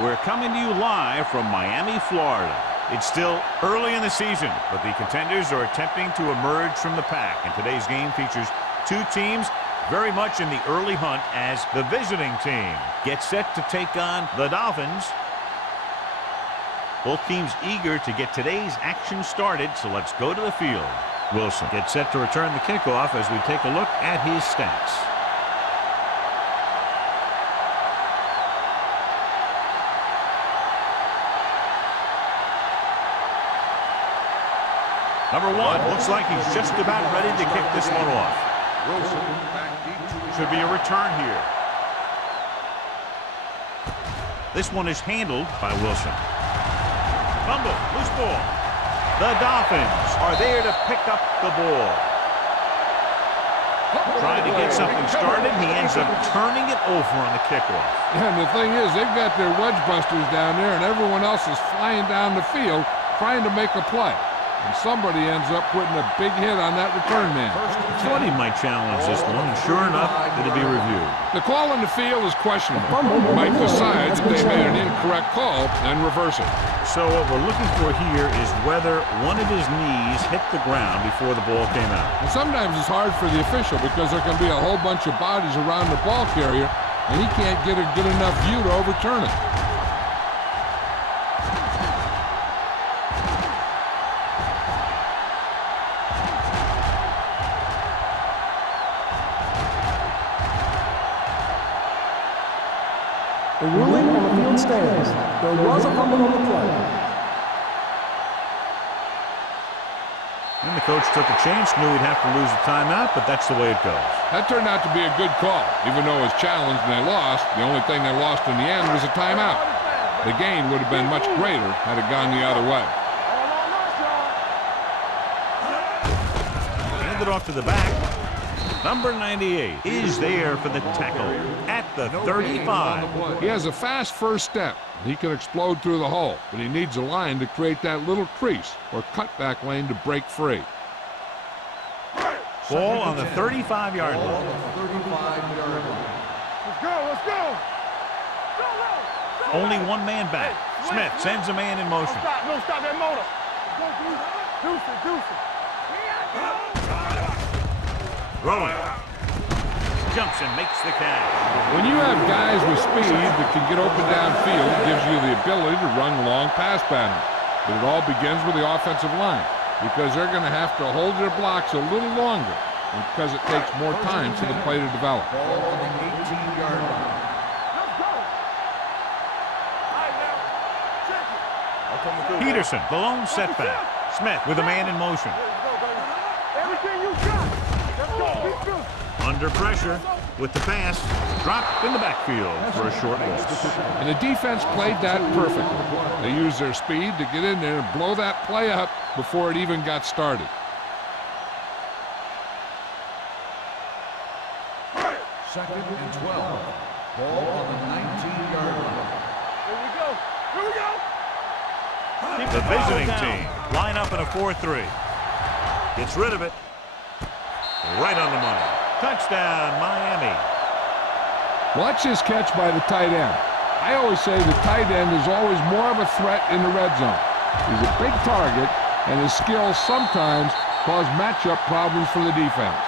We're coming to you live from Miami, Florida. It's still early in the season, but the contenders are attempting to emerge from the pack. And today's game features two teams very much in the early hunt as the visiting team gets set to take on the Dolphins. Both teams eager to get today's action started, so let's go to the field. Wilson gets set to return the kickoff as we take a look at his stats. Number one, looks like he's just about ready to kick this one off. Should be a return here. This one is handled by Wilson. Fumble, loose ball. The Dolphins are there to pick up the ball. Trying to get something started, he ends up turning it over on the kickoff. And the thing is, they've got their wedge busters down there, and everyone else is flying down the field trying to make a play. And somebody ends up putting a big hit on that return man. Thought he might challenge this one, and sure enough, it'll be reviewed. The call on the field is questionable. Mike decides that they made an incorrect call and reverse it. So what we're looking for here is whether one of his knees hit the ground before the ball came out. And sometimes it's hard for the official because there can be a whole bunch of bodies around the ball carrier, and he can't get a good enough view to overturn it. The ruling on the field stands. There was a fumble on the play. And the coach took a chance, knew he'd have to lose a timeout, but that's the way it goes. That turned out to be a good call. Even though it was challenged and they lost, the only thing they lost in the end was a timeout. The gain would have been much greater had it gone the other way. Hand it off to the back. Number 98 is there for the tackle at the 35. He has a fast first step. He can explode through the hole, but he needs a line to create that little crease or cutback lane to break free. Ball on the 35-yard line. Let's go, let's go. Only one man back. Smith sends a man in motion. No, stop that motor. Deuce it. Rolling. Jumps and makes the catch. When you have guys with speed that can get open downfield, it gives you the ability to run long pass patterns. But it all begins with the offensive line because they're going to have to hold their blocks a little longer and because it takes more time for the play to develop. Ball on the 18-yard line. Peterson, the lone setback. Smith with a man in motion. Everything you got. Let's go. Under pressure with the pass. Dropped in the backfield for a short loss. And the defense played that perfectly. They used their speed to get in there and blow that play up before it even got started. Second and 12. Ball on the 19-yard line. Here we go. The visiting team line up in a 4-3. Gets rid of it. Right on the money. Touchdown, Miami. Watch this catch by the tight end. I always say the tight end is always more of a threat in the red zone. He's a big target, and his skills sometimes cause matchup problems for the defense.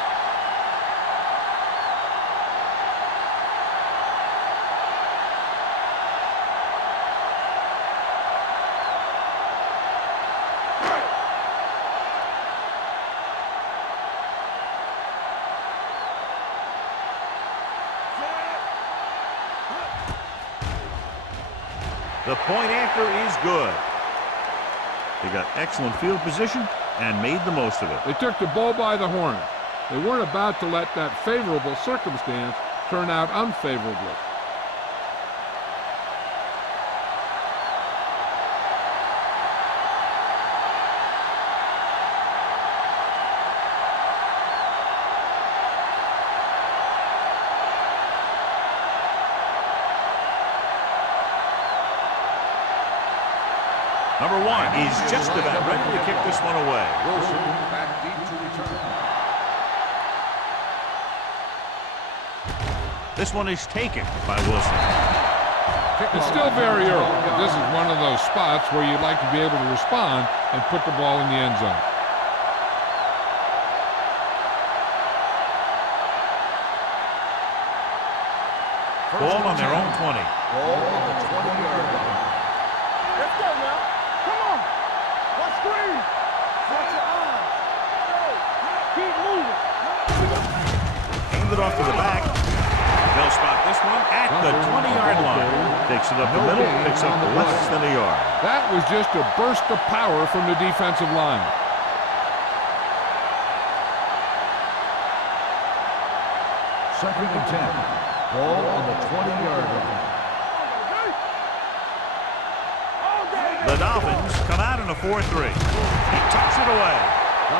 The point after is good. They got excellent field position and made the most of it. They took the bull by the horn. They weren't about to let that favorable circumstance turn out unfavorably. Number one is just about ready to kick this one away. Wilson back deep to return. This one is taken by Wilson. It's still very early, but this is one of those spots where you'd like to be able to respond and put the ball in the end zone. Ball on their own 20. Ball on the 20-yard line. Let's go now. Come on. Watch screen. Watch your eyes. Keep moving. Hand it off to the back. They'll spot this one at the 20-yard line. Takes it up the middle, picks up less than a yard. That was just a burst of power from the defensive line. Second and 10. Ball on the 20-yard line. The Dolphins come out in a 4-3. He tucks it away.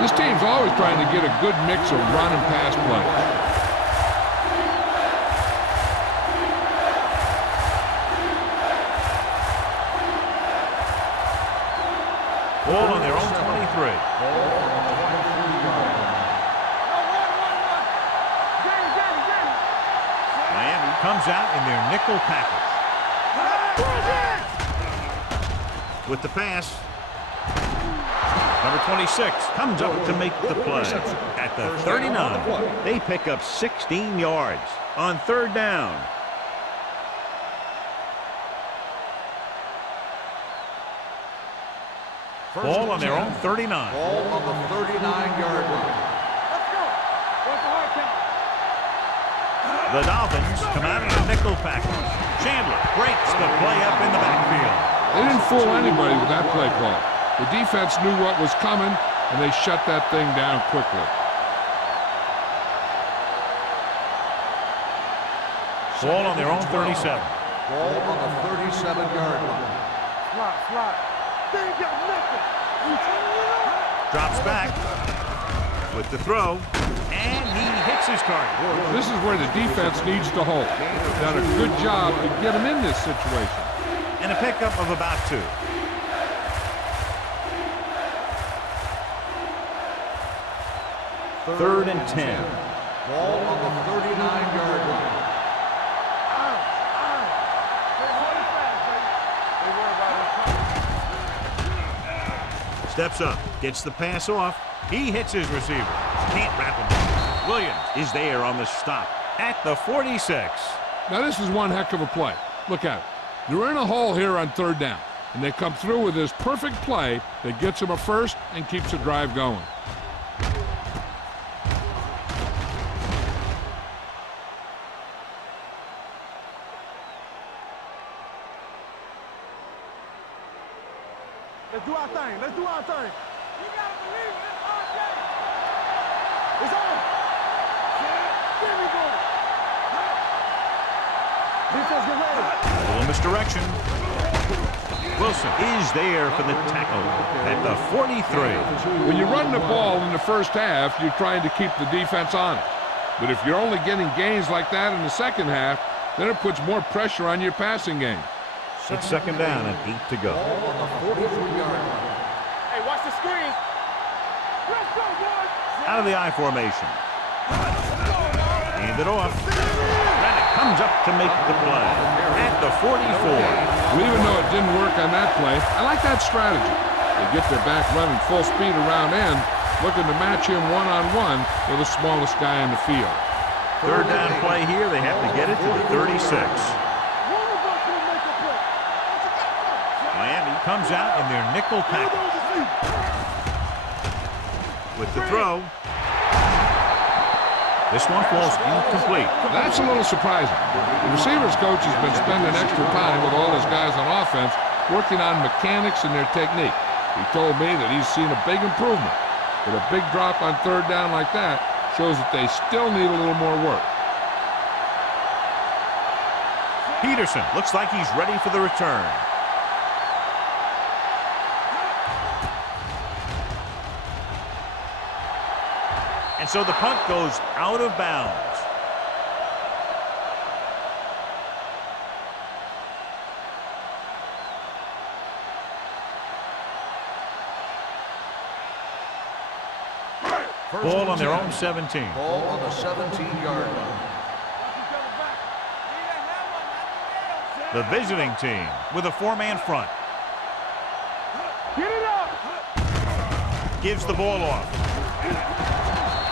This team's always trying to get a good mix of run and pass plays. Ball on their own 23. Ball on the 23-yard line. Miami comes out in their nickel package. With the pass. Number 26 comes up to make the play. At the 39, they pick up 16 yards on third down. Ball on their own 39. Ball on the 39-yard line. Let's go. What's the hard count? The Dolphins come out in a nickel package. Chandler breaks the play up in the backfield. They didn't fool anybody with that play call. The defense knew what was coming, and they shut that thing down quickly. Ball on their own 37. Ball on the 37-yard line. Slide. They ain't got nothing. Drops back with the throw, and he hits his target. This is where the defense needs to hold. They've done a good job to get him in this situation. And a pickup of about 2. Third and 10. Ball on the 39-yard line. Steps up, gets the pass off. He hits his receiver. Can't wrap him up. Williams is there on the stop at the 46. Now this is one heck of a play. Look at it. They're in a hole here on third down, and they come through with this perfect play that gets them a first and keeps the drive going. Let's do our thing. Let's do our thing. You gotta believe it. It's our game. It's on. There we go. Defense, get ready. A little misdirection. Wilson is there for the tackle at the 43. When you run the ball in the first half, you're trying to keep the defense honest. But if you're only getting gains like that in the second half, then it puts more pressure on your passing game. It's second down and 8 to go. Ball on the 43-yard line. Hey, watch the screen. Let's go, boys. Out of the I formation. Hand it off. Reddick comes up to make the play at the 44. Well, even though it didn't work on that play, I like that strategy. They get their back running full speed around end, looking to match him one-on-one with the smallest guy in the field. Third down play here. They have to get it to the 36. Miami comes out in their nickel package. With the throw. This one falls incomplete. That's a little surprising. The receivers coach has been spending extra time with all his guys on offense working on mechanics and their technique. He told me that he's seen a big improvement. But a big drop on third down like that shows that they still need a little more work. Peterson looks like he's ready for the return. And so the punt goes out of bounds. Ball on their own 17. Ball on the 17-yard line. The visiting team with a 4-man front. Get it up. Gives the ball off.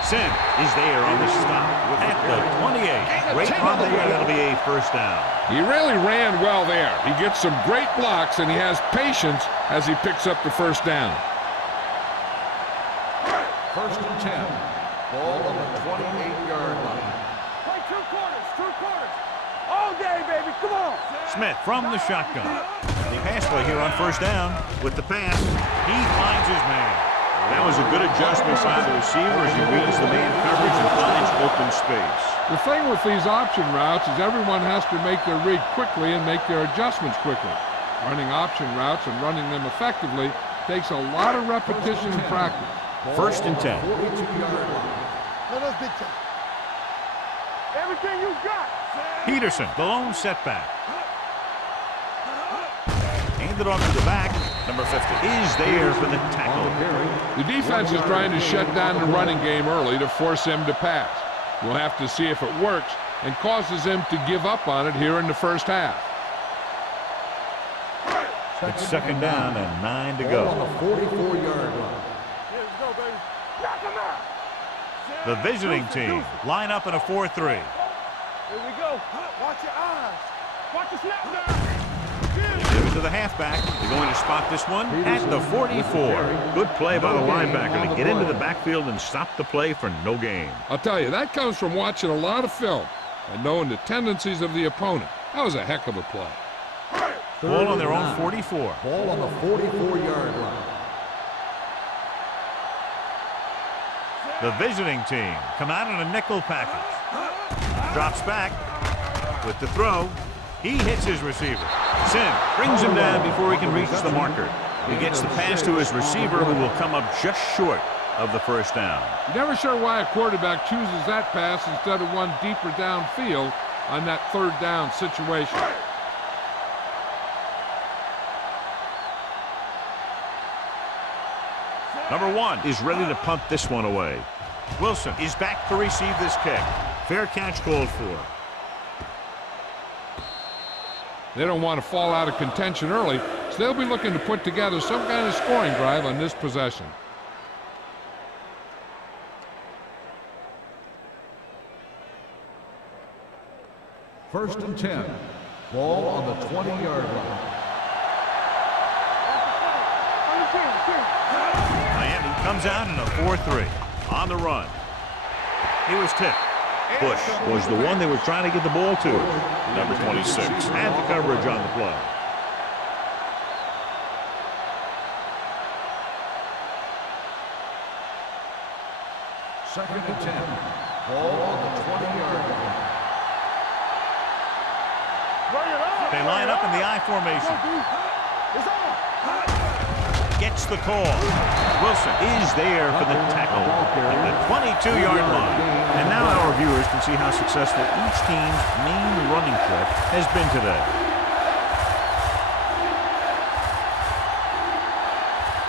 Sim is there on the stop at the 28. Great run there. That'll be a first down. He really ran well there. He gets some great blocks, and he has patience as he picks up the first down. First and 10. Ball on the 28-yard line. Play 2 quarters, 2 quarters. All day, baby, come on. Smith from the shotgun. The pass play here on first down. With the pass, he finds his man. That was a good adjustment by the receiver as he reads the man coverage and finds open space. The thing with these option routes is everyone has to make their read quickly and make their adjustments quickly. Running option routes and running them effectively takes a lot of repetition and practice. First and 10. 42-yard line. Let us big time. Everything you got. Peterson, the lone setback. Handed off to the back. Number 50 is there for the tackle. The defense is trying to shut down the running game early to force him to pass. We'll have to see if it works and causes him to give up on it here in the first half. It's second down and 9 to go. On the 44-yard line. Here we go, baby. Knock him out. The visiting team line up in a 4-3. Here we go. Watch your eyes. Watch the snap down. Give it to the halfback. They're going to spot this one at the 44. Good play by the linebacker to get into the backfield and stop the play for no gain. I'll tell you, that comes from watching a lot of film and knowing the tendencies of the opponent. That was a heck of a play. Ball on their own 44. Ball on the 44-yard line. The visiting team come out in a nickel package. Drops back with the throw. He hits his receiver. Sim brings him down before he can reach the marker. He gets the pass to his receiver, who will come up just short of the first down. You're never sure why a quarterback chooses that pass instead of one deeper downfield on that third down situation. Number 1 is ready to punt this one away. Wilson is back to receive this kick. Fair catch called for. They don't want to fall out of contention early, so they'll be looking to put together some kind of scoring drive on this possession. First and 10. Ball on the 20-yard line. Miami comes out in a 4-3. On the run. He was tipped. Bush was the one they were trying to get the ball to. Number 26 had the coverage on the play. Second and 10. Ball on the 20-yard line. They line up in the I formation. It's on. Gets the call. Wilson is there for the tackle at the 22-yard line. And now our viewers can see how successful each team's main running threat has been today.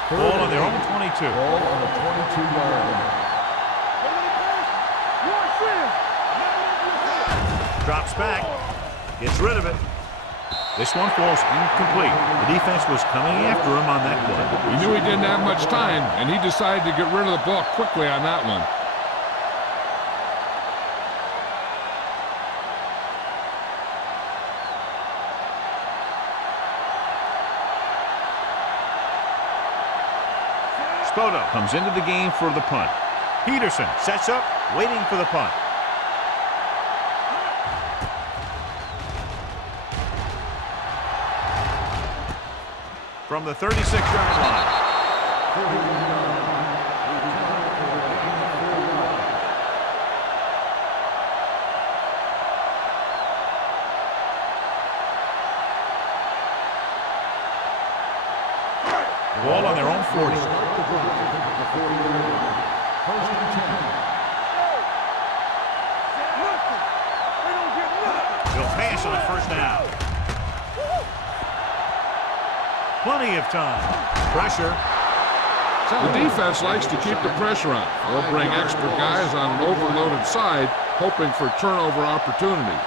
Ball on their own 22. Ball on the 22-yard line. Drops back. Gets rid of it. This one falls incomplete. The defense was coming after him on that play. He knew he didn't have much time, and he decided to get rid of the ball quickly on that one. Spoto comes into the game for the punt. Peterson sets up, waiting for the punt. From the 36-yard line. Ball on their own 40. They'll pass on a first down. Plenty of time. Pressure. The defense likes to keep the pressure on. They'll bring extra guys on an overloaded side, hoping for turnover opportunities.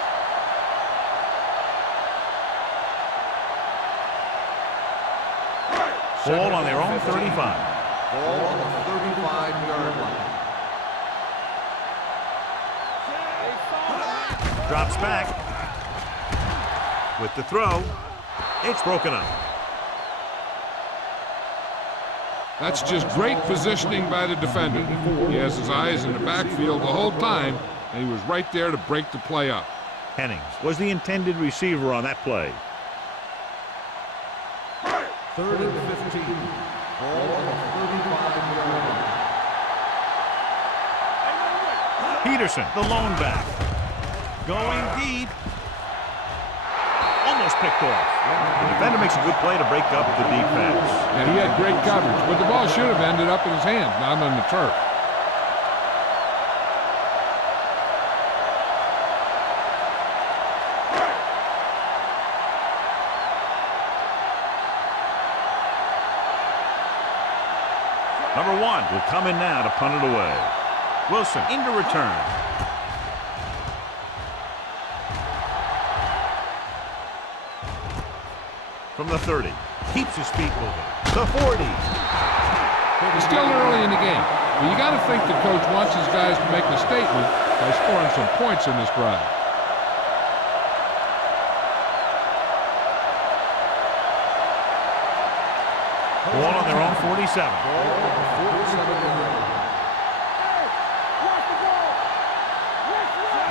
Ball on their own 35. Ball on the 35-yard line. Drops back. With the throw, it's broken up. That's just great positioning by the defender. He has his eyes in the backfield the whole time, and he was right there to break the play up. Hennings was the intended receiver on that play. 3rd and 15. Ball on the 35-yard line. Peterson, the lone back. Going deep. Almost picked off. The defender makes a good play to break up the defense. And he had great coverage, but the ball should have ended up in his hands, not on the turf. Number 1 will come in now to punt it away. Wilson into return. From the 30. Keeps his feet moving. The 40. It's still early in the game, but you got to think the coach wants his guys to make a statement by scoring some points in this drive. Ball on their own 47.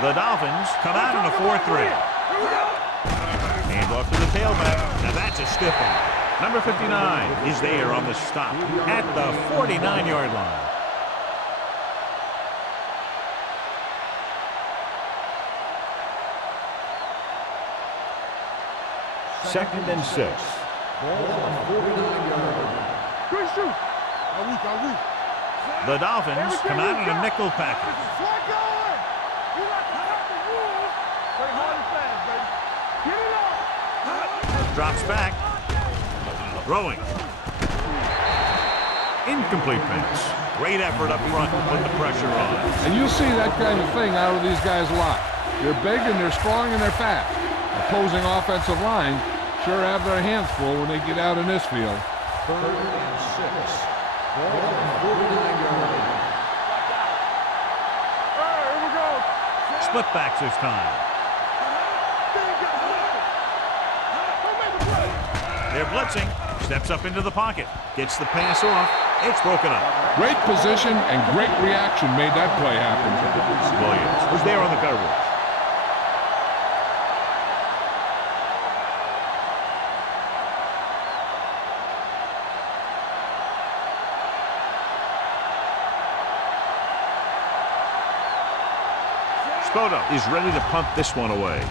The Dolphins come out in a 4-3. Hand off to the tailback. Now that's a stiff one. Number 59 is there on the stop at the 49-yard line. Second and 6. Good shoot. The Dolphins come out in a nickel package. Drops back. Throwing. Incomplete pass. Great effort up front to put the pressure on. And you'll see that kind of thing out of these guys a lot. They're big and they're strong and they're fast. Opposing offensive line sure have their hands full when they get out in this field. 3rd and 6. Ball on the 49-yard line. Here we go. Split backs this time. They're blitzing. Steps up into the pocket. Gets the pass off. It's broken up. Great position and great reaction made that play happen. Williams was there on the coverage. Spoto is ready to punt this one away.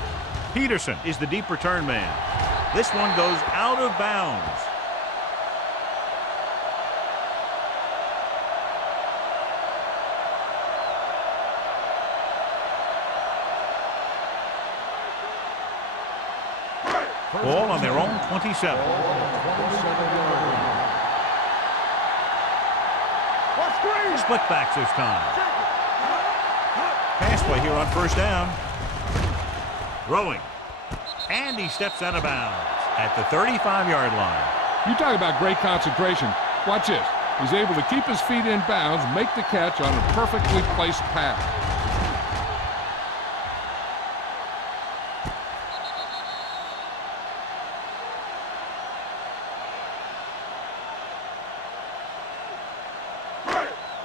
Peterson is the deep return man. This one goes out of bounds. Ball on their own 27. Split backs this time. Pass play here on first down. Throwing. And he steps out of bounds at the 35-yard line. You talk about great concentration. Watch this. He's able to keep his feet in bounds, make the catch on a perfectly placed pass.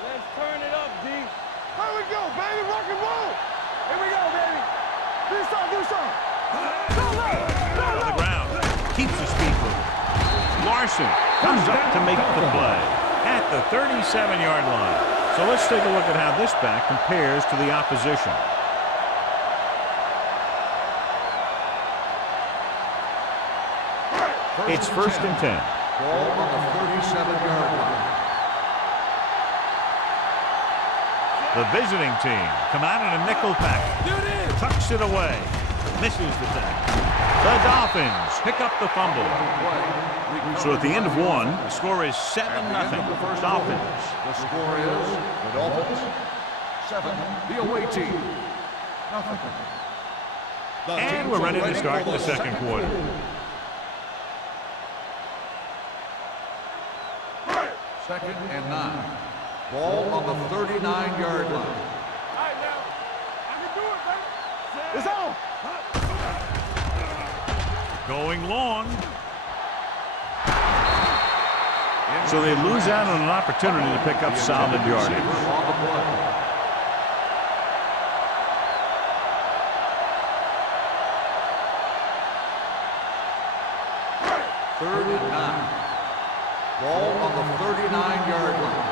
Let's turn it up, D. Here we go, baby. Rock and roll. Here we go, baby. Do something. On the ground. Keeps his feet moving. Larson comes up to make the play at the 37-yard line. So let's take a look at how this back compares to the opposition. It's 1st and 10. Ball on the 37-yard line. The visiting team come out in a nickel package. Tucks it away. Misses the tackle. The Dolphins pick up the fumble. So at the end of one, the score is 7-0. Dolphins. The score is the Dolphins 7. The away team nothing. And we're ready to start the second quarter. 2nd and 9. Ball on the 39-yard line. All right, now. I can do it, baby. It's on. Going long. So they lose out on an opportunity to pick up solid yardage. On the play. Third and 9. Ball on the 39-yard line.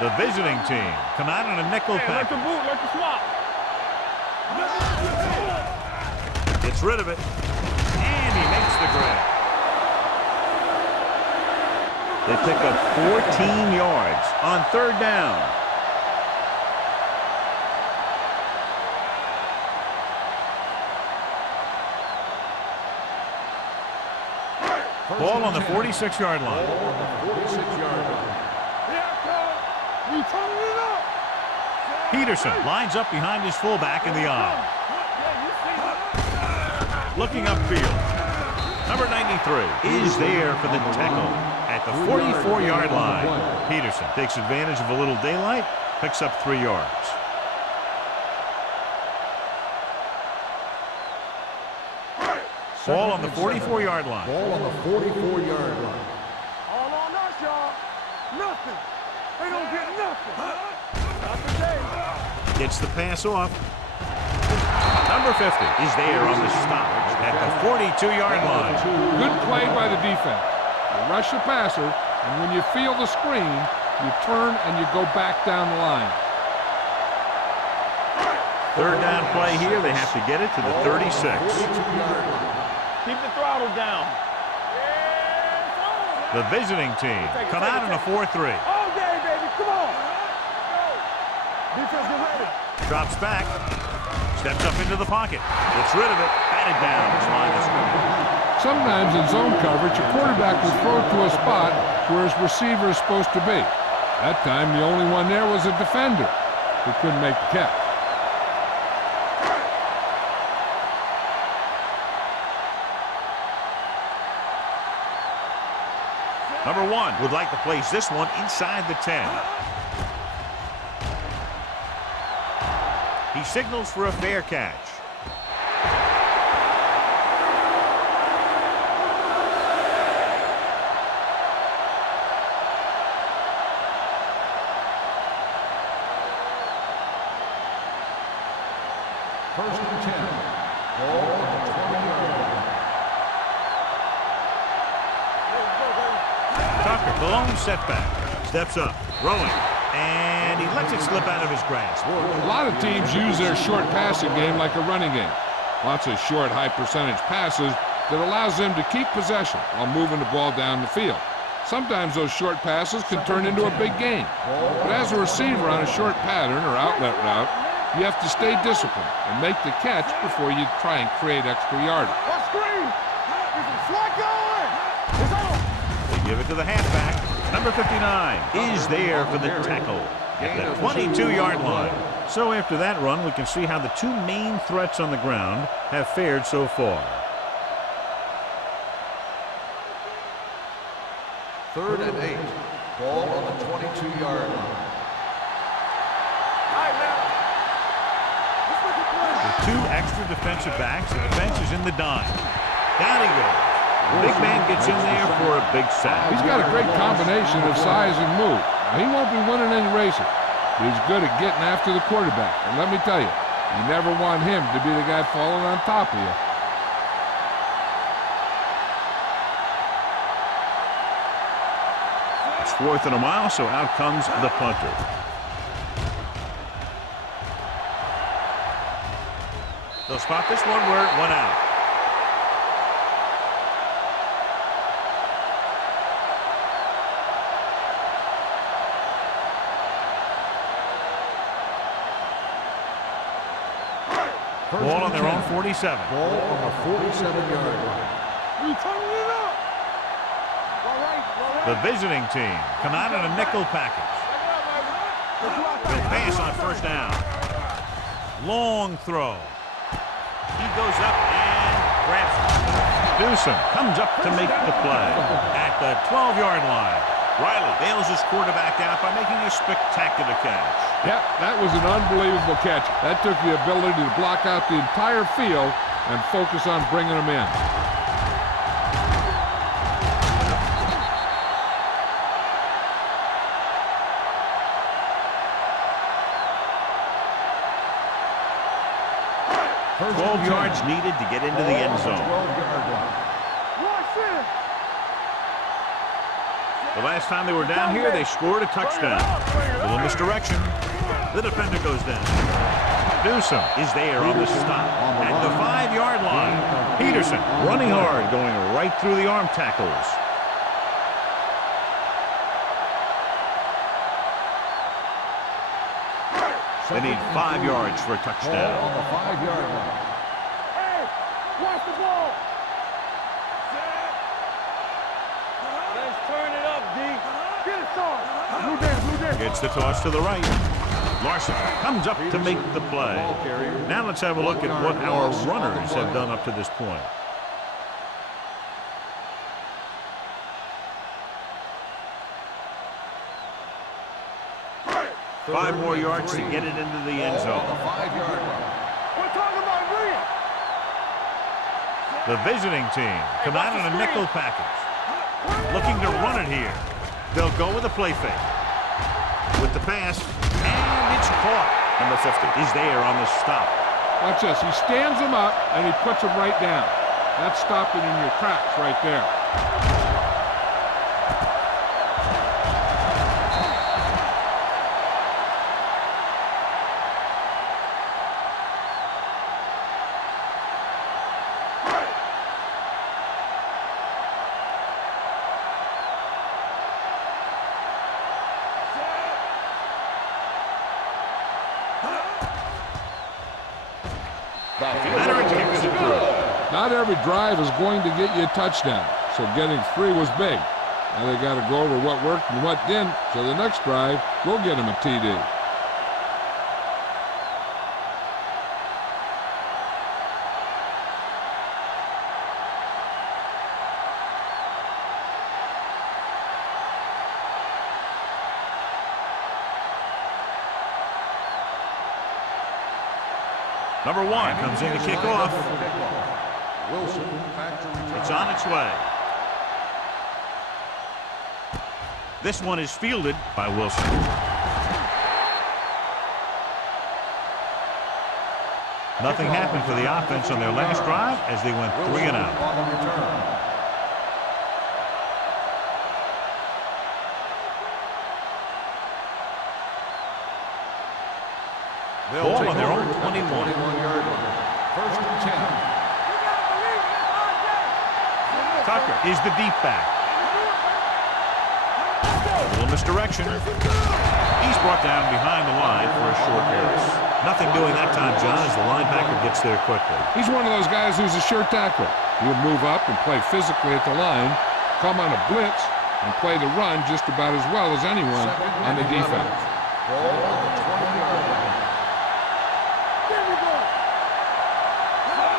The visiting team come out in a nickel Hey, package. like the boot, like the swap. Gets rid of it. And he makes the grab. They pick up 14 yards on 3rd down. Ball on the 46-yard line. Ball on the 46-yard line. Here I come. We turning it up. Peterson lines up behind his fullback in the eye. Yeah, you see it. Looking upfield. Number 93 is there for the tackle at the 44-yard line. Peterson takes advantage of a little daylight, picks up 3 yards. Ball on the 44-yard line. Ball on the 44-yard line. All on us, y'all. Nothing. They don't get nothing. Not today. Gets the pass off. Number 50 is there on the stop at the 42-yard line. Good play by the defense. You rush the passer, and when you feel the screen, you turn and you go back down the line. 3rd down play here. They have to get it to the 36. 42-yard line. Keep the throttle down. The visiting team come out in a 4-3. All day, baby. Come on. Defense, get ready. Drops back. Steps up into the pocket. Gets rid of it. Batted down. His line is good. Sometimes in zone coverage, a quarterback will throw it to a spot where his receiver is supposed to be. That time, the only one there was a defender who couldn't make the catch. Number 1 would like to place this one inside the 10. He signals for a fair catch. First and 10. Ball on the 20-yard line. Tucker, the lone setback. Steps up, throwing, and he lets it slip out of his grasp. A lot of teams use their short passing game like a running game. Lots of short, high-percentage passes that allows them to keep possession while moving the ball down the field. Sometimes those short passes can turn into a big game. But as a receiver on a short pattern or outlet route, you have to stay disciplined and make the catch before you try and create extra yardage. What screen? Is it flat going? It's on. They give it to the halfback. Number 59 is there for the tackle at the 22-yard line. So after that run, we can see how the 2 main threats on the ground have fared so far. 3rd and 8. Ball on the 22-yard line. All right, now. Let's make a play. With 2 extra defensive backs, the defense is in the dime. Down he goes. The big man gets in there for a big sack. He's got a great combination of size and move. Now, he won't be winning any races, but he's good at getting after the quarterback. And let me tell you, you never want him to be the guy falling on top of you. It's 4th and a mile, so out comes the punter. They'll spot this one where it went out. Ball on their own 47. Ball on the 47-yard line. We turning it up. All right. The visiting team come out in a nickel package. Good pass on 1st down. Long throw. He goes up and grabs it. Newsom comes up to make the play at the 12-yard line. Riley bails his quarterback out by making a spectacular catch. Yep, that was an unbelievable catch. That took the ability to block out the entire field and focus on bringing them in. First 12 yards needed to get into the end zone. The last time they were down here, they scored a touchdown. A little misdirection. The defender goes down. Newsom is there on the stop at the 5-yard line. Peterson running hard, going right through the arm tackles. They need 5 yards for a touchdown. On the 5-yard line. Hey, watch the ball. Let's turn it up, D. Get it on. Blue day. Gets the toss to the right. Larson comes up to make the play. Now let's have a look at what our runners have done up to this point. Five more yards to get it into the end zone. The 5-yard line. We're talking about William. The visiting team come out in a nickel package. Looking to run it here. They'll go with a play fake. With the pass, and it's caught. Number 50 is there on the stop. Watch this. He stands them up, and he puts them right down. That's stopping in your tracks right there. Not every drive is going to get you a touchdown, so getting 3 was big. Now they got to go over what worked and what didn't, so the next drive will get them a TD. Number 1 comes in to kick off. Wilson back to return. It's on its way. This one is fielded by Wilson. Nothing happened for the offense on their last drive as they went 3 and out. On the return. Ball on their own 21. 21-yard line. First and 10. Tucker is the deep back. A little misdirection. He's brought down behind the line for a short pass. Nothing doing that time, John, as the linebacker gets there quickly. He's one of those guys who's a sure tackler. He'll move up and play physically at the line, come on a blitz, and play the run just about as well as anyone on the defense. Ball on the 20-yard line.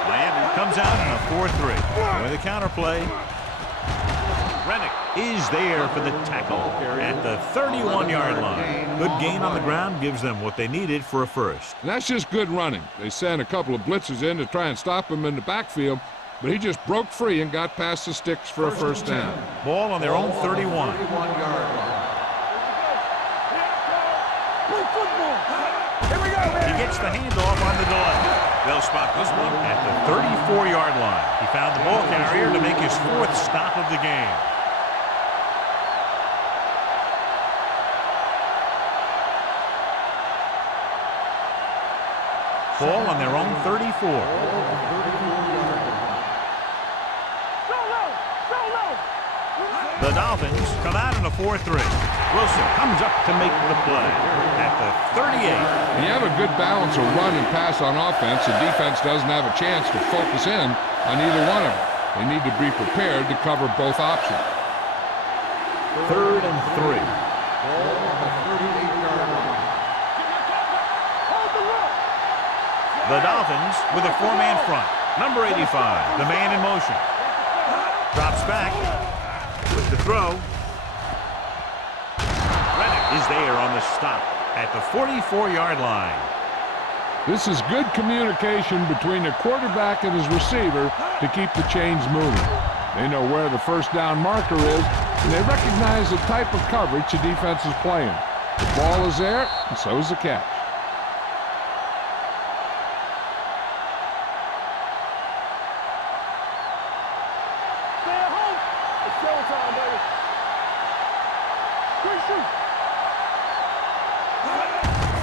Landon comes out in a 4-3. With a counter play. Rennick is there for the tackle at the 31-yard line. Good gain on the ground gives them what they needed for a first. And that's just good running. They sent a couple of blitzes in to try and stop him in the backfield, but he just broke free and got past the sticks for a first down. Ball on their own 31. 31-yard line. He gets the handoff on the delay. They'll spot this one at the 34-yard line. He found the ball carrier to make his 4th stop of the game. Ball on their own 34. The Dolphins come out in a 4-3. Wilson comes up to make the play at the 38. When you have a good balance of run and pass on offense, the defense doesn't have a chance to focus in on either one of them. They need to be prepared to cover both options. 3rd and 3. Ball on the 38-yard line. The Dolphins with a 4-man front. Number 85, the man in motion. Drops back with the throw. Rennick is there on the stop at the 44-yard line. This is good communication between the quarterback and his receiver to keep the chains moving. They know where the first down marker is, and they recognize the type of coverage the defense is playing. The ball is there, and so is the catch. Stay at home. It's showtime, baby. Quick shoot.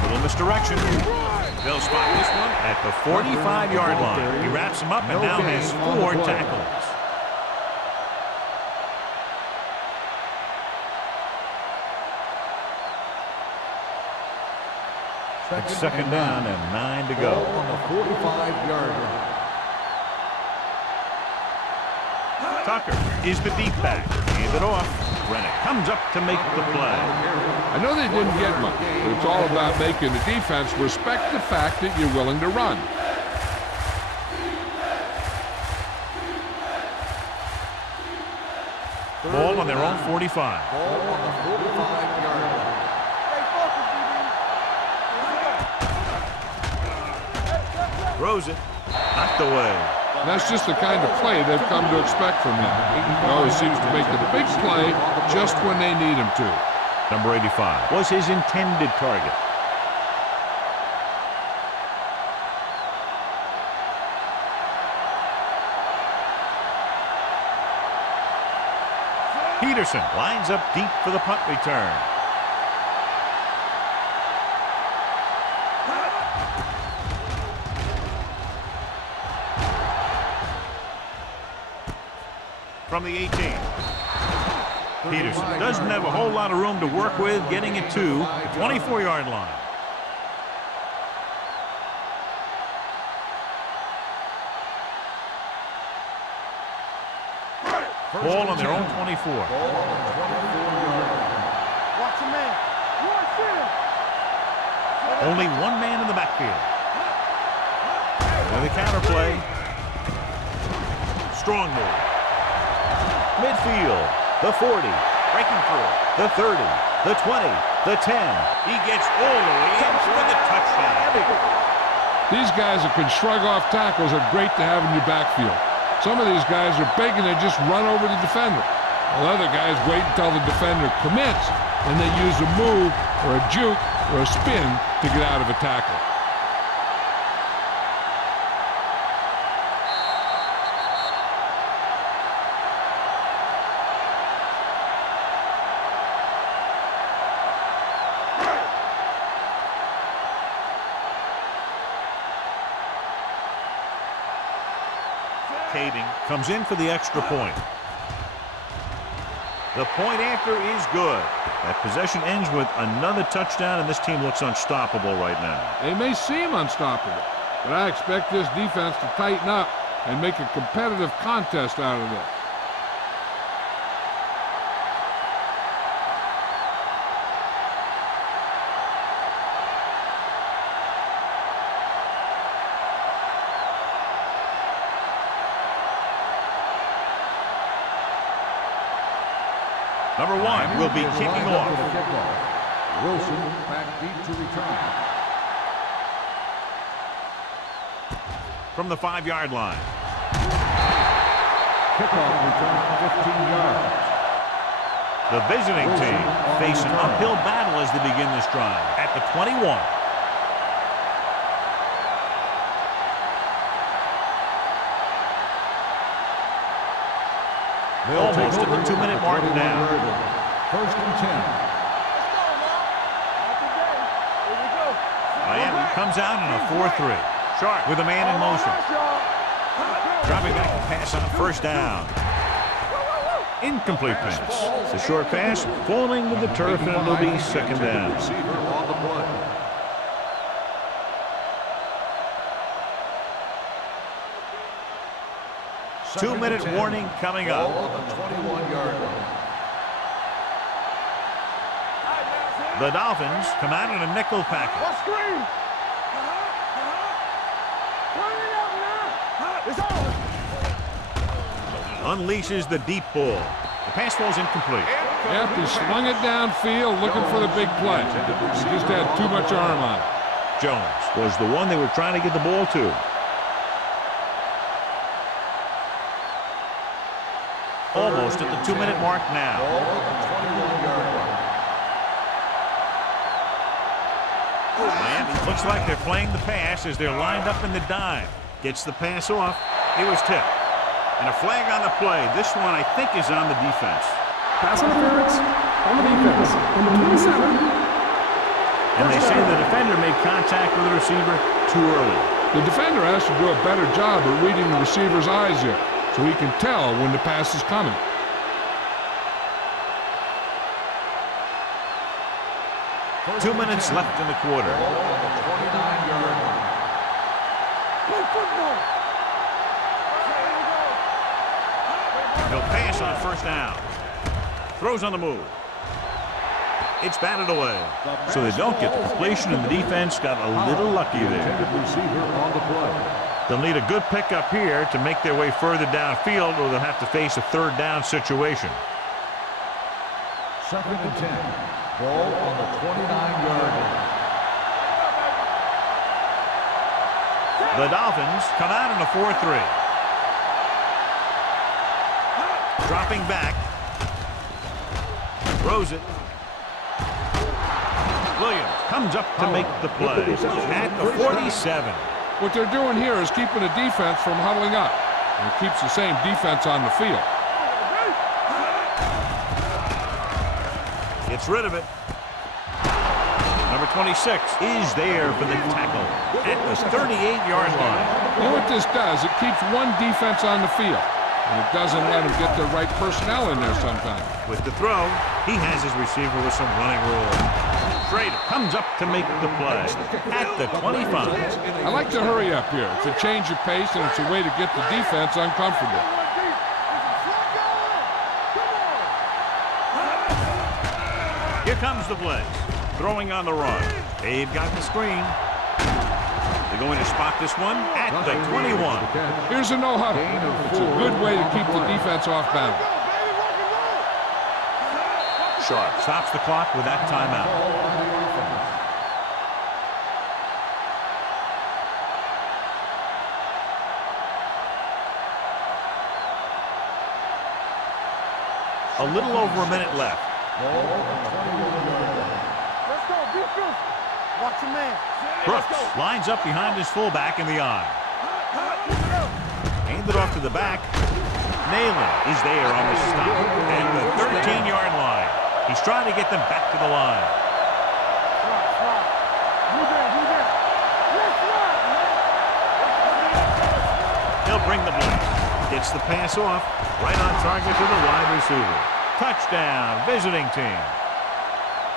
Little misdirection. They'll spot this one at the 45-yard line. He wraps him up and now has 4 tackles. It's second down and 9 to go. On the 45-yard line. Tucker is the deep back. Hand it off. Rennick comes up to make the play. I know they didn't get much, but it's all about making the defense respect the fact that you're willing to run. Ball on their own 45. Ball on the 45-yard line. Stay focused, DB. Throws it. Knocked away. That's just the kind of play they've come to expect from him. He always seems to make the big play just when they need him to. Number 85 was his intended target. Peterson lines up deep for the punt return. From the 18. Peterson doesn't have a whole lot of room to work with, getting it to the 24-yard line. Ball on their own 24. Watch a man. Watch him. Only one man in the backfield. And the counter play. Strong move. Midfield. The 40. Breaking through. The 30. The 20. The 10. He gets all the way in for the touchdown. These guys that can shrug off tackles are great to have in your backfield. Some of these guys are big and they just run over the defender. While other guys wait until the defender commits, and they use a move or a juke or a spin to get out of a tackle. Caving comes in for the extra point. The point after is good. That possession ends with another touchdown, and this team looks unstoppable right now. They may seem unstoppable, but I expect this defense to tighten up and make a competitive contest out of this. Number 1 will be kicking off. Wilson back deep to return. From the 5-yard line. Kickoff return 15 yards. The visiting team face an uphill battle as they begin this drive at the 21. Almost at the 2-minute mark now. First and 10. Let's go, now. Not today. Here we go. Miami comes out in a 4-3. Sharp with a man in motion. Dropping back to pass on first down. Incomplete pass. It's a short pass, falling to the turf, and it'll be second down. Receiver on the play. Two-minute warning coming up. Ball on the 21-yard line. The Dolphins come out in a nickel package. What screen? Turn it up now. It's on. Unleashes the deep ball. The pass falls incomplete. Yep, he slung it downfield looking for the big play. He just had too much arm on it. Jones was the one they were trying to get the ball to. Almost at the 2-minute mark now. Miami looks like they're playing the pass as they're lined up in the dime. Gets the pass off. He was tipped. And a flag on the play. This one, I think, is on the defense. Pass interference on the defense. Number 27. And they say the defender made contact with the receiver too early. The defender has to do a better job of reading the receiver's eyes here, so he can tell when the pass is coming. Two minutes left in the quarter. Play football. He'll pass on first down. Throws on the move. It's batted away. So they don't get the completion, and the defense got a little lucky there. They'll need a good pickup here to make their way further downfield, or they'll have to face a third down situation. 2nd and 10. Ball on the 29-yard line. The Dolphins come out in a 4-3. Dropping back. Throws it. Williams comes up to make the play at the 47. What they're doing here is keeping the defense from huddling up. And it keeps the same defense on the field. Gets rid of it. Number 26 is there for the tackle at the 38-yard line. You know what this does? It keeps one defense on the field. And it doesn't let them get the right personnel in there sometimes. With the throw, he has his receiver with some running room. Schrader comes up to make the play at the 25. I like to hurry up here. It's a change of pace, and it's a way to get the defense uncomfortable. Here comes the blitz. Throwing on the run. They've got the screen. They're going to spot this one at the 21. Here's a no-huddle. It's a good way to keep the defense off balance. Sharp stops the clock with that timeout. A little over a minute left. Let's go, defense. Watch your man. Brooks lines up behind his fullback in the eye. Hand it off to the back. Nayland is there on the stop at the 13-yard line. He's trying to get them back to the line. He'll bring the blitz. Gets the pass off. Right on target to the wide receiver. Touchdown, visiting team.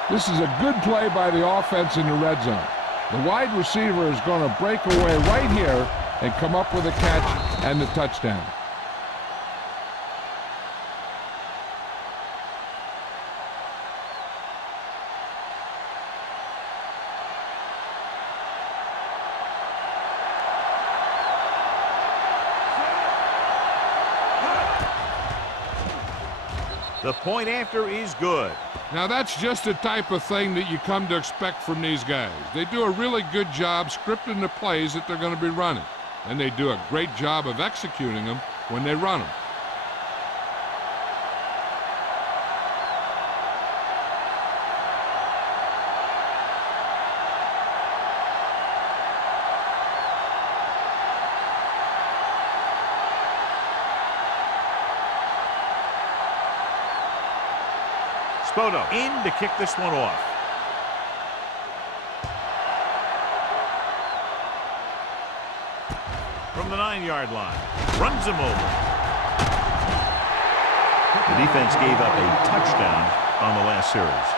This is a good play by the offense in the red zone. The wide receiver is going to break away right here and come up with a catch and the touchdown. The point after is good. Now that's just the type of thing that you come to expect from these guys. They do a really good job scripting the plays that they're going to be running. And they do a great job of executing them when they run them. Spoto in to kick this one off. From the 9-yard line. Runs him over. The defense gave up a touchdown on the last series.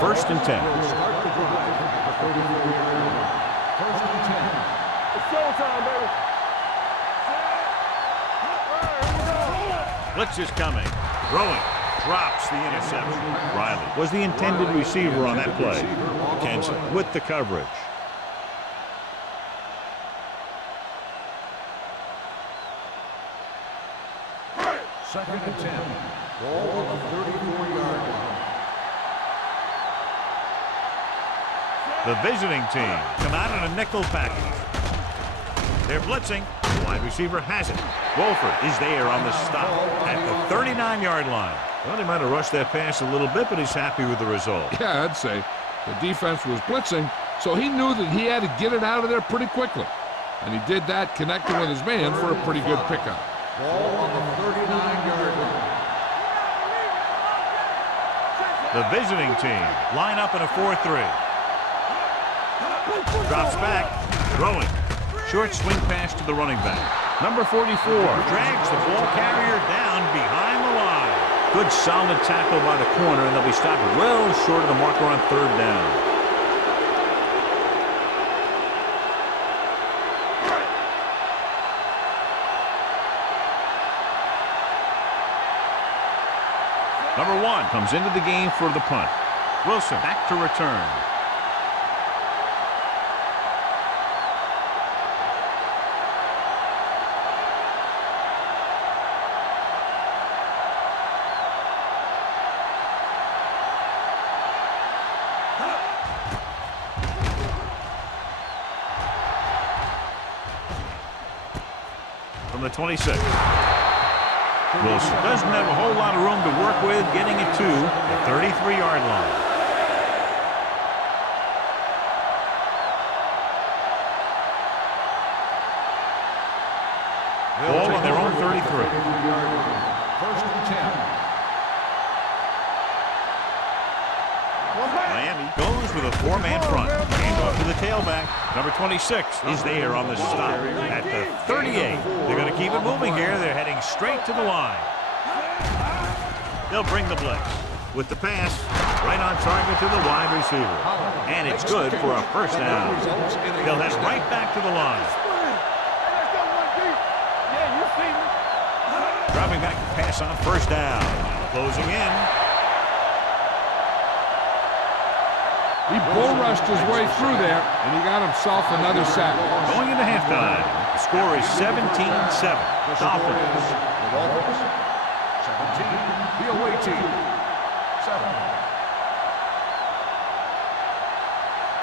First and 10. It's showtime, baby. Blitz is coming. Throwing. drops the interception. Riley was the intended receiver on that play. Kenson with the coverage. Second and 10. Ball on the 34-yard line. The visiting team come out in a nickel package. They're blitzing. The wide receiver has it. Wolford is there on the stop at the 39-yard line. Well, he might have rushed that pass a little bit, but he's happy with the result. Yeah, I'd say the defense was blitzing, so he knew that he had to get it out of there pretty quickly. And he did that connecting with his man for a pretty good pickup. Ball on the 39-yard line. The visiting team line up in a 4-3. Drops back, throwing. Short swing pass to the running back. Number 44 drags the ball carrier down behind the line. Good solid tackle by the corner, and they'll be stopped well short of the marker on third down. Number 1 comes into the game for the punt. Wilson back to return. From the 26. Wilson doesn't have a whole lot of room to work with, getting it to the 33-yard line. Ball on their own 33. First and 10. Miami goes with a 4-man front. Hand off to the tailback. Number 26 is there on the stop at the 38. They're going to keep it moving here. They're heading straight to the line. They'll bring the blitz with the pass right on target to the wide receiver. And it's good for a first down. They'll head right back to the line. Dropping back to pass on first down. Closing in. He bull rushed his way through there, and he got himself another sack. Going into halftime, the score is 17-7. Dolphins. 17. The away team. 7.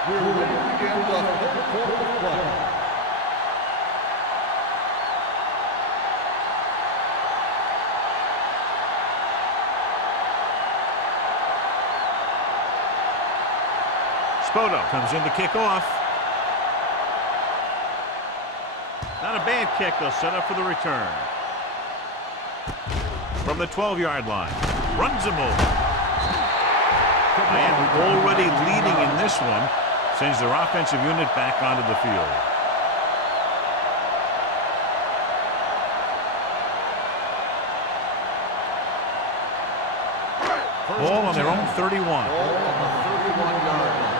We're ready to begin the third quarter of play. Spoto comes in to kick off. Not a bad kick. They'll set up for the return. From the 12-yard line. Runs him over. Miami already leading in this one. Sends their offensive unit back onto the field. Ball on their own 31. Ball on the 31-yard line.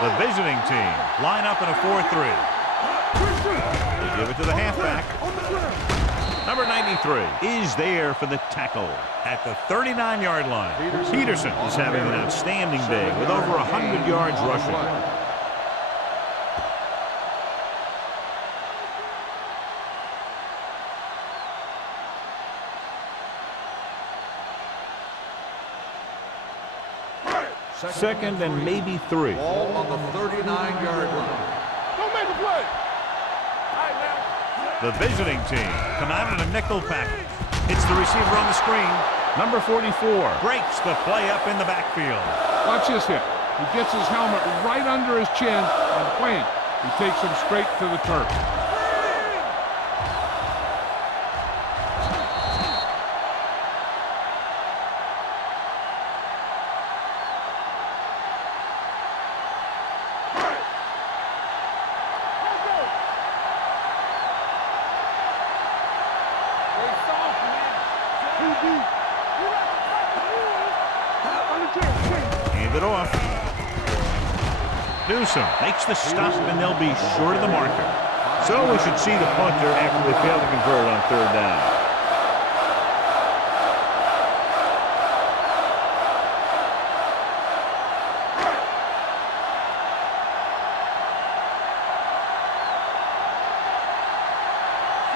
The visiting team line up in a 4-3. They give it to the halfback. Number 93 is there for the tackle at the 39-yard line. Peterson is having an outstanding day with over 100 yards rushing. Second and maybe 3. Ball on the 39-yard line. Don't make a play. The visiting team come out in a nickel package. Hits the receiver on the screen. Number 44 breaks the play up in the backfield. Watch this hit. He gets his helmet right under his chin, and wham, he takes him straight to the turf. Hand it off. Newsom makes the stop, and they'll be short of the marker. So we should see the punter after they fail to convert on third down.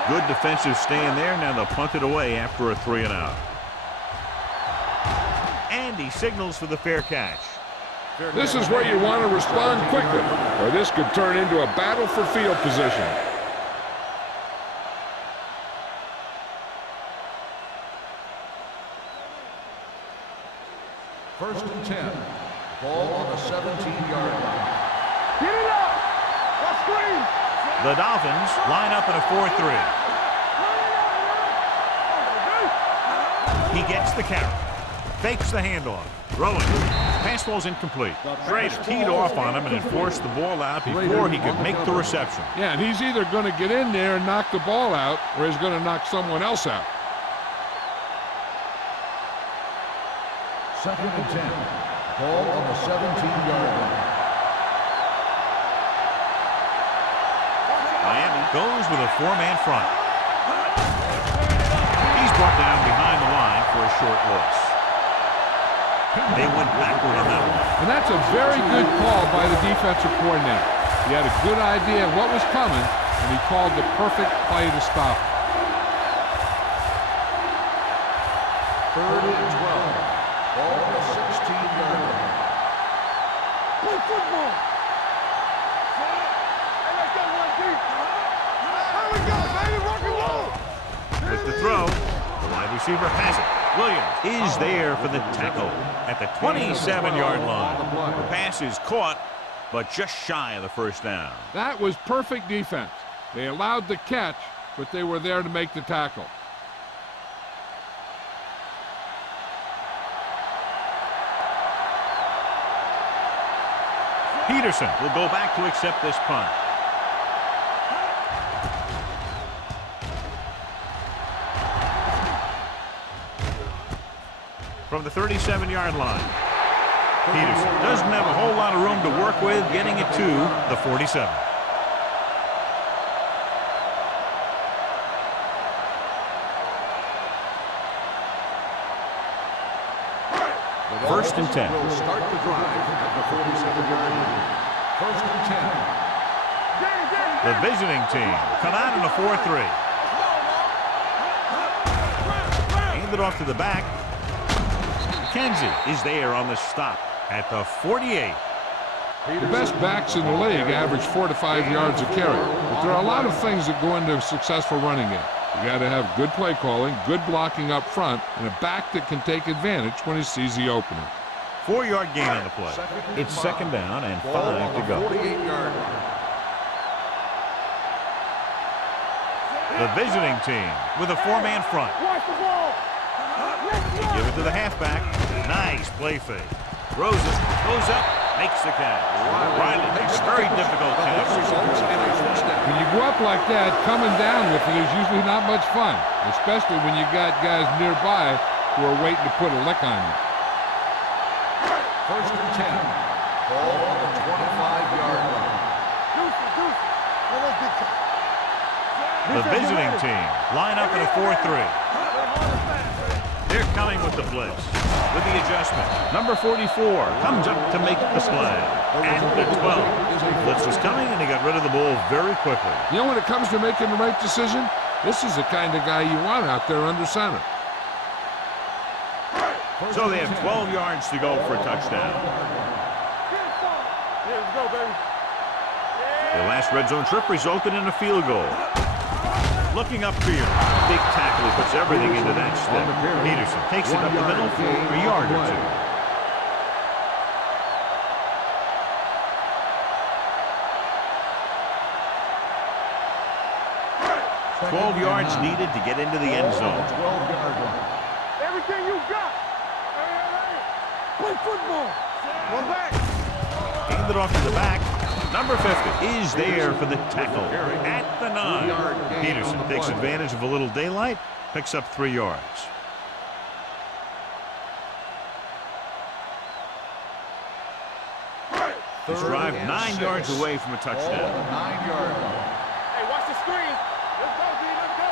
Good defensive stand there. Now they'll punt it away after a 3-and-out. And he signals for the fair catch. This is where you want to respond quickly, or this could turn into a battle for field position. First and 10. Ball on the 17-yard line. Get it up! Let's screen! The Dolphins line up in a 4-3. He gets the carry. Fakes the handoff. Throwing. Pass ball's incomplete. Schrader teed off on him and enforced the ball out before he could make the reception. Yeah, and he's either going to get in there and knock the ball out, or he's going to knock someone else out. Second and 10. Ball on the 17-yard line. Miami goes with a 4-man front. He's brought down behind the line for a short loss. They went backward on that one. And that's a very good call by the defensive coordinator. He had a good idea of what was coming, and he called the perfect play to stop it. Third and 12. Ball on the 16-yard line. Play football! Hey, let's get one deep! Here we go, baby! Rock and roll! With the throw, the wide receiver has it. Williams is there for the tackle at the 27-yard line. The pass is caught, but just shy of the first down. That was perfect defense. They allowed the catch, but they were there to make the tackle. Peterson will go back to accept this punt. From the 37-yard line. Peterson doesn't have a whole lot of room to work with, getting it to the 47. First and 10. Will start the drive at the 47-yard line. First and 10. The visiting team come out in a 4-3. Hand it off to the back. McKenzie is there on the stop at the 48. The best backs in the league average 4 to 5 yards a carry. But there are a lot of things that go into a successful running game. You got to have good play calling, good blocking up front, and a back that can take advantage when he sees the opening. 4-yard gain on the play. It's second down and 5 to go. 48-yard line. The visiting team with a 4-man front. Watch the ball! They give it to the halfback. Nice play fake. Throws it, goes up, makes the catch. Riley makes a very difficult catch. When you go up like that, coming down with it is usually not much fun, especially when you got guys nearby who are waiting to put a lick on you. First and 10. Ball on the 25-yard line. The visiting team line up in a 4-3. They're coming with the blitz. With the adjustment, number 44 comes up to make the play. At the 12. Blitz was coming, and he got rid of the ball very quickly. You know, when it comes to making the right decision, this is the kind of guy you want out there under center. So they have 12 yards to go for a touchdown. Let's go, baby. The last red zone trip resulted in a field goal. Looking upfield, big tackle. He puts everything into that step. Peterson takes it up the middle for a yard or two. 12 yards needed to get into the end zone. 12-yard line. Everything you got. Play football. One back. Hand it off to the back. Number 50 is there for the tackle at the 9. Peterson takes advantage of a little daylight, picks up 3 yards. This drive 9 yards away from a touchdown. 9-yard line. Hey, watch the screen. Let's go, D. Let's go.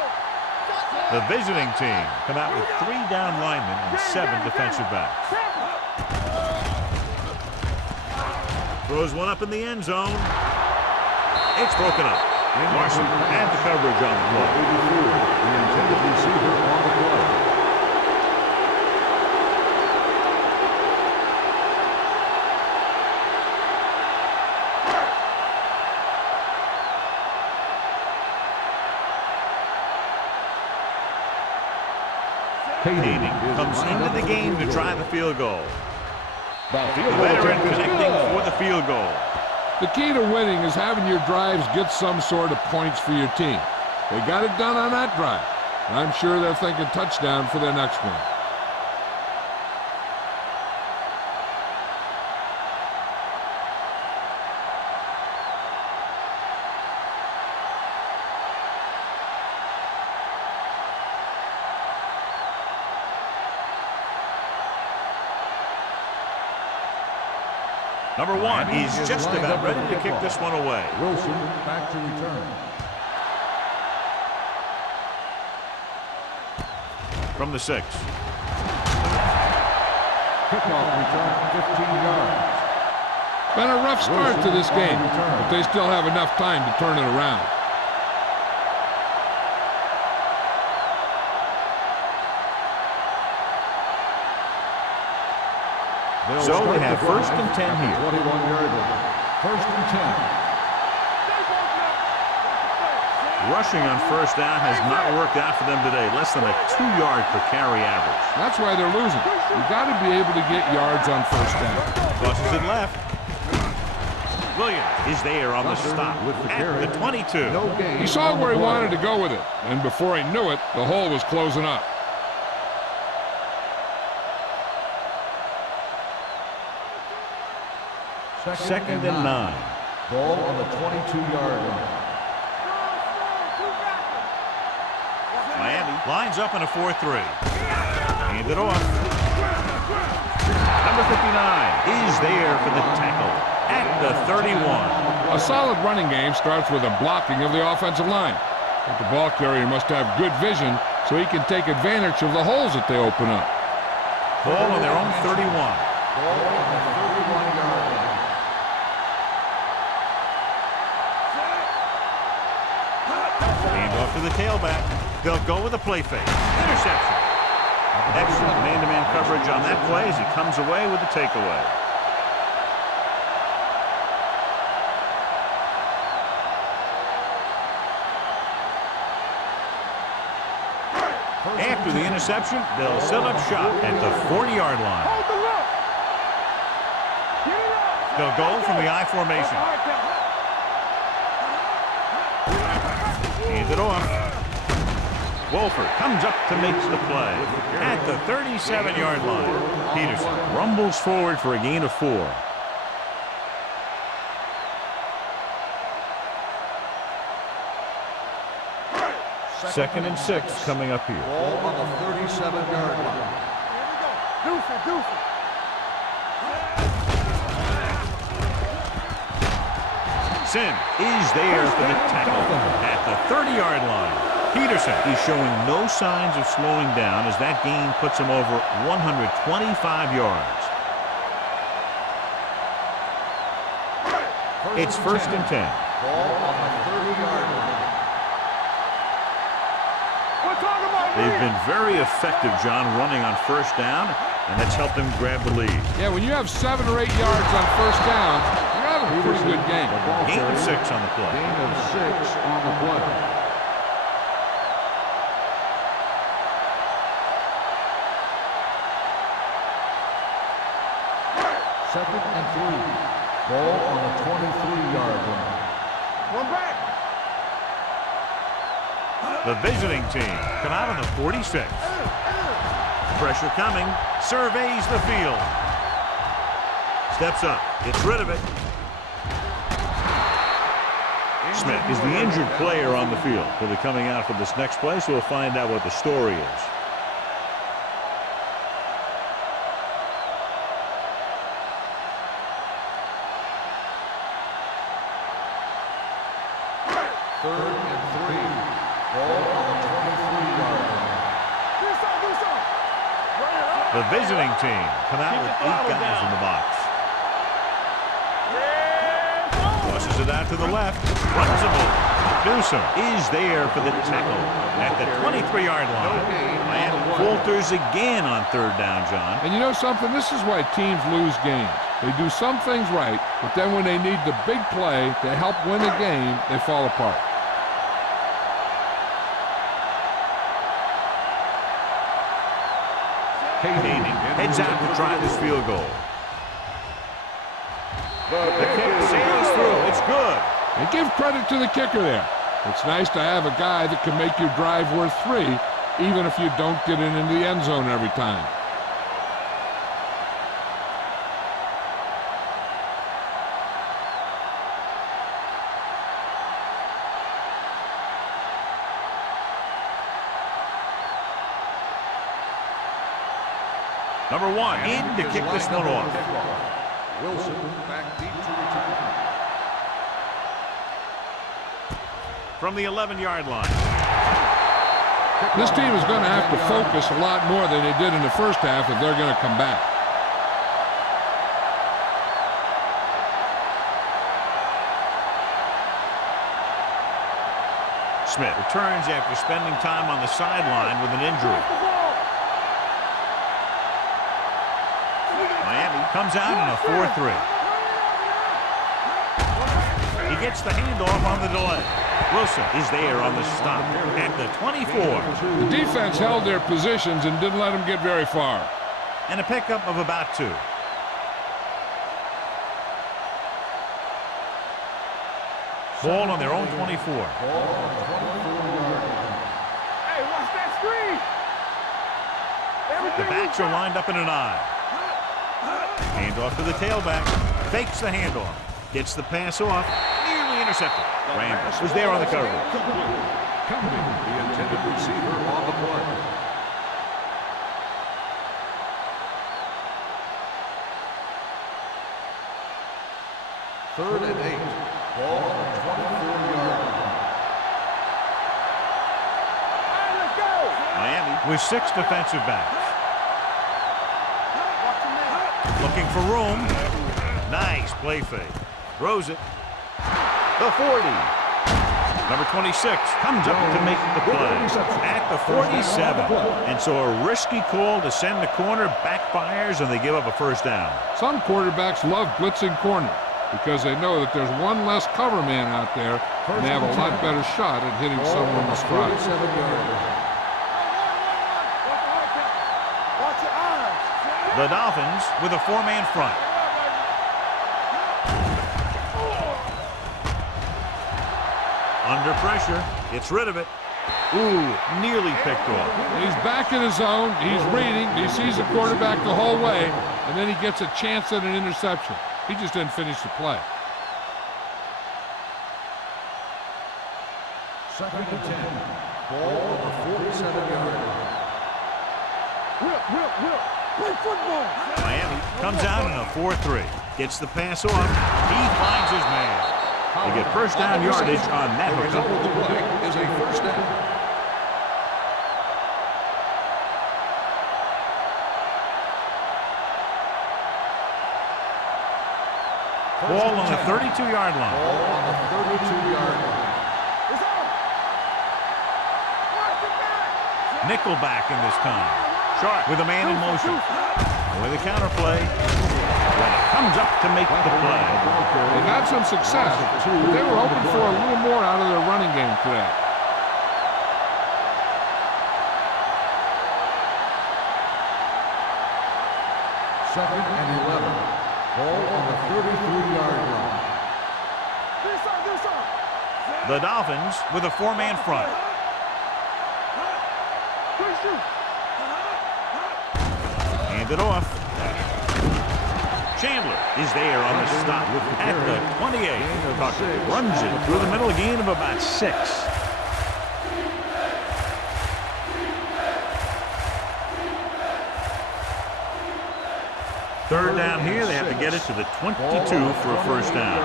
The visiting team come out with 3 down linemen and 7 defensive backs. Throws one up in the end zone. It's broken up. Larson had the coverage on the play. The intended receiver on the play. Kading comes into the game to try the field goal. The veteran connecting for the field goal. The key to winning is having your drives get some sort of points for your team. They got it done on that drive. And I'm sure they're thinking touchdown for their next one. Number 1, he's just about ready to kick this one away. Wilson back to return. From the 6. Kickoff return, 15 yards. Been a rough start to this game, but they still have enough time to turn it around. So they have first and 10 here. 21-yard line. First and 10. Rushing on first down has not worked out for them today. Less than a 2-yard per carry average. That's why they're losing. You got to be able to get yards on first down. Tosses it left. Williams is there on the stop at the 22. No gain. He saw where he wanted to go with it, and before he knew it, the hole was closing up. Second and 9. Ball on the 22-yard line. Miami lines up in a 4-3. Hand it off. Number 59 is there for the tackle at the 31. A solid running game starts with a blocking of the offensive line. But the ball carrier must have good vision so he can take advantage of the holes that they open up. Ball on their own 31. Ball on the 31-yard line. Hand off to the tailback. They'll go with a play fake. Interception. Excellent man-to-man coverage on that play as he comes away with the takeaway. After the interception, they'll set up shop at the 40-yard line. They'll go from the I formation. Hands it off. Wolford comes up to make the play at the 37-yard line. Peterson rumbles forward for a gain of 4. Second and 6 coming up here. Ball on the 37-yard line. Sin is there for the tackle at the 30-yard line. Peterson is showing no signs of slowing down as that gain puts him over 125 yards. It's first and 10. Ball on the 30-yard line. They've been very effective, John, running on first down, and that's helped them grab the lead. Yeah, when you have 7 or 8 yards on first down, you're having a pretty good game. Gain of 6 on the play. Gain of 6 on the play. Second and 3. Ball on the 23-yard line. One back. The visiting team come out on the 46. Pressure coming. Surveys the field. Steps up. Gets rid of it. Smith is the injured player on the field. He'll be coming out for this next play, so we'll find out what the story is. Third and 3. Ball on the 23-yard line. The visiting team come out with 8 guys in the box. Tosses it out to the left. Runs him over. Newsom is there for the tackle at the 23-yard line. Miami falters again on third down, John. And you know something? This is why teams lose games. They do some things right, but then when they need the big play to help win a game, they fall apart. Hayden heads out to try this field goal. The kick sails through. It's good. And give credit to the kicker there. It's nice to have a guy that can make your drive worth 3, even if you don't get it into the end zone every time. Number 1 in to kick this one off. Wilson back deep to return. From the 11-yard line. This team is going to have to focus a lot more than they did in the first half if they're going to come back. Smith returns after spending time on the sideline with an injury. Miami comes out in a 4-3. He gets the handoff on the delay. Wilson is there on the stop at the 24. The defense held their positions and didn't let them get very far. And a pickup of about 2. Ball on their own 24. Hey, watch that screen. The backs are lined up in an I. Handoff to the tailback. Fakes the handoff. Gets the pass off. Nearly intercepted. Randall was there on the coverage. Counting the intended receiver on the play. Third and 8. Ball on the 24-yard line. Let's go. Miami with 6 defensive backs. Looking for room. Nice play fake. Throws it. The 40. Number 26 comes up to make the play at the 47. And so a risky call to send the corner backfires and they give up a first down. Some quarterbacks love blitzing corners because they know that there's one less cover man out there and they have a lot better shot at hitting someone in the stride. Watch your eyes. The Dolphins with a 4-man front. Under pressure, gets rid of it. Ooh, nearly picked off. He's back in his zone. He's reading. He sees the quarterback the whole way, and then he gets a chance at an interception. He just didn't finish the play. Second and 10. Ball on the 47-yard line. Will. Play football. Miami comes out in a 4-3. Gets the pass off. He finds his man. They get first down yardage on that hookup. The play is a first down. Ball on the 32-yard line. Ball on the 32-yard line. It's on. Watch it back. Nickelback in this time. Sharp with a man in motion. With a counterplay. When it comes up to make the play. They've had some success, but they were hoping for a little more out of their running game today. Second and 11. Ball on the 33-yard line. Do something. The Dolphins with a 4-man front. Quick shoot. Hand it off. Chandler is there on the stop at the 28. Tucker runs it through the middle, a gain of about 6. Third down here, they have to get it to the 22 for a first down.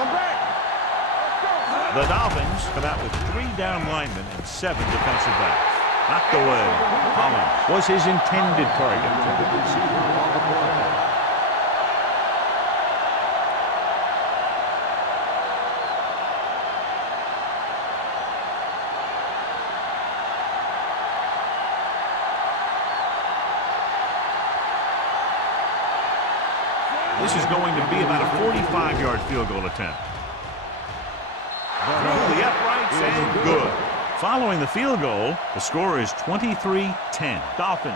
One back. The Dolphins come out with 3 down linemen and 7 defensive backs. Knocked away. Collins was his intended target. This is going to be about a 45-yard field goal attempt. Through the uprights and good. Following the field goal, the score is 23-10. Dolphins.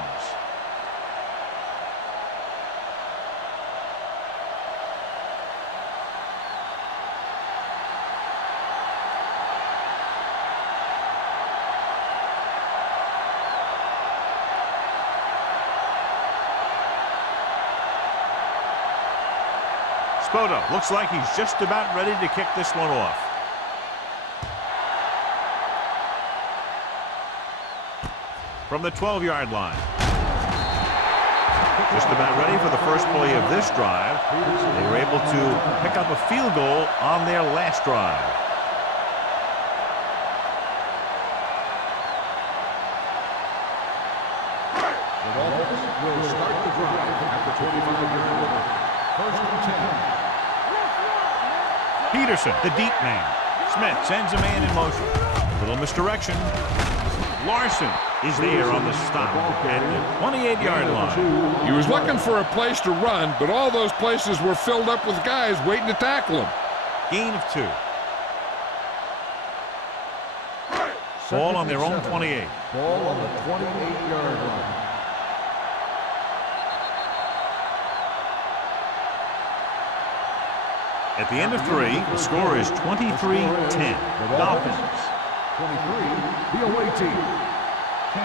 Spoto looks like he's just about ready to kick this one off. From the 12-yard line. Just about ready for the first play of this drive. They were able to pick up a field goal on their last drive. The Dolphins will start the drive at the 25-yard line. First and 10. Peterson, the deep man. Smith sends a man in motion. A little misdirection. Larson is there on the stop at the 28-yard line. He was looking for a place to run, but all those places were filled up with guys waiting to tackle him. Gain of 2. Ball on their own 28. Ball on the 28-yard line. At the end of 3, the score is 23-10. Dolphins. 23, the away team. 10.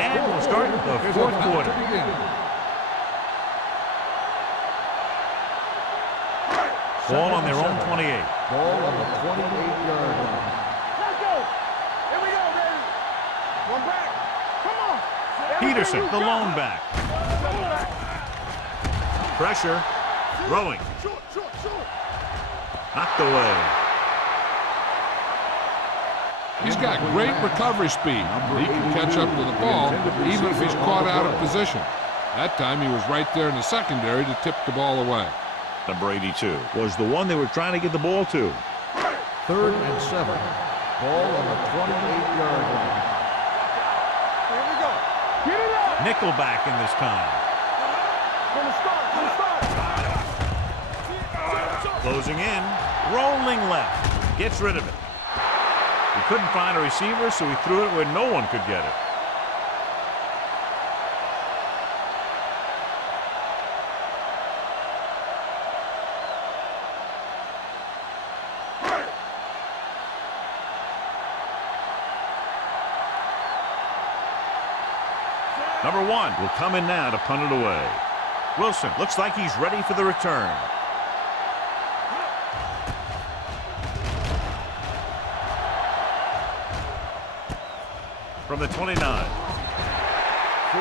And we'll start the fourth quarter. Ball on their own 28. Ball on the 28-yard line. Let's go. Here we go, baby. One back. Come on. Peterson, the lone back. Pressure. Throwing. Knocked away. He's got great recovery speed. He can catch up to the ball even if he's caught out of position. That time he was right there in the secondary to tip the ball away. Number 82 was the one they were trying to get the ball to. 3rd and 7. Ball on the 28-yard line. Here we go. Get it up. Nickelback in this time. From the start. From the start. Closing in. Rolling left. Gets rid of it. He couldn't find a receiver, so he threw it where no one could get it. Number 1 will come in now to punt it away. Wilson looks like he's ready for the return. From the 29.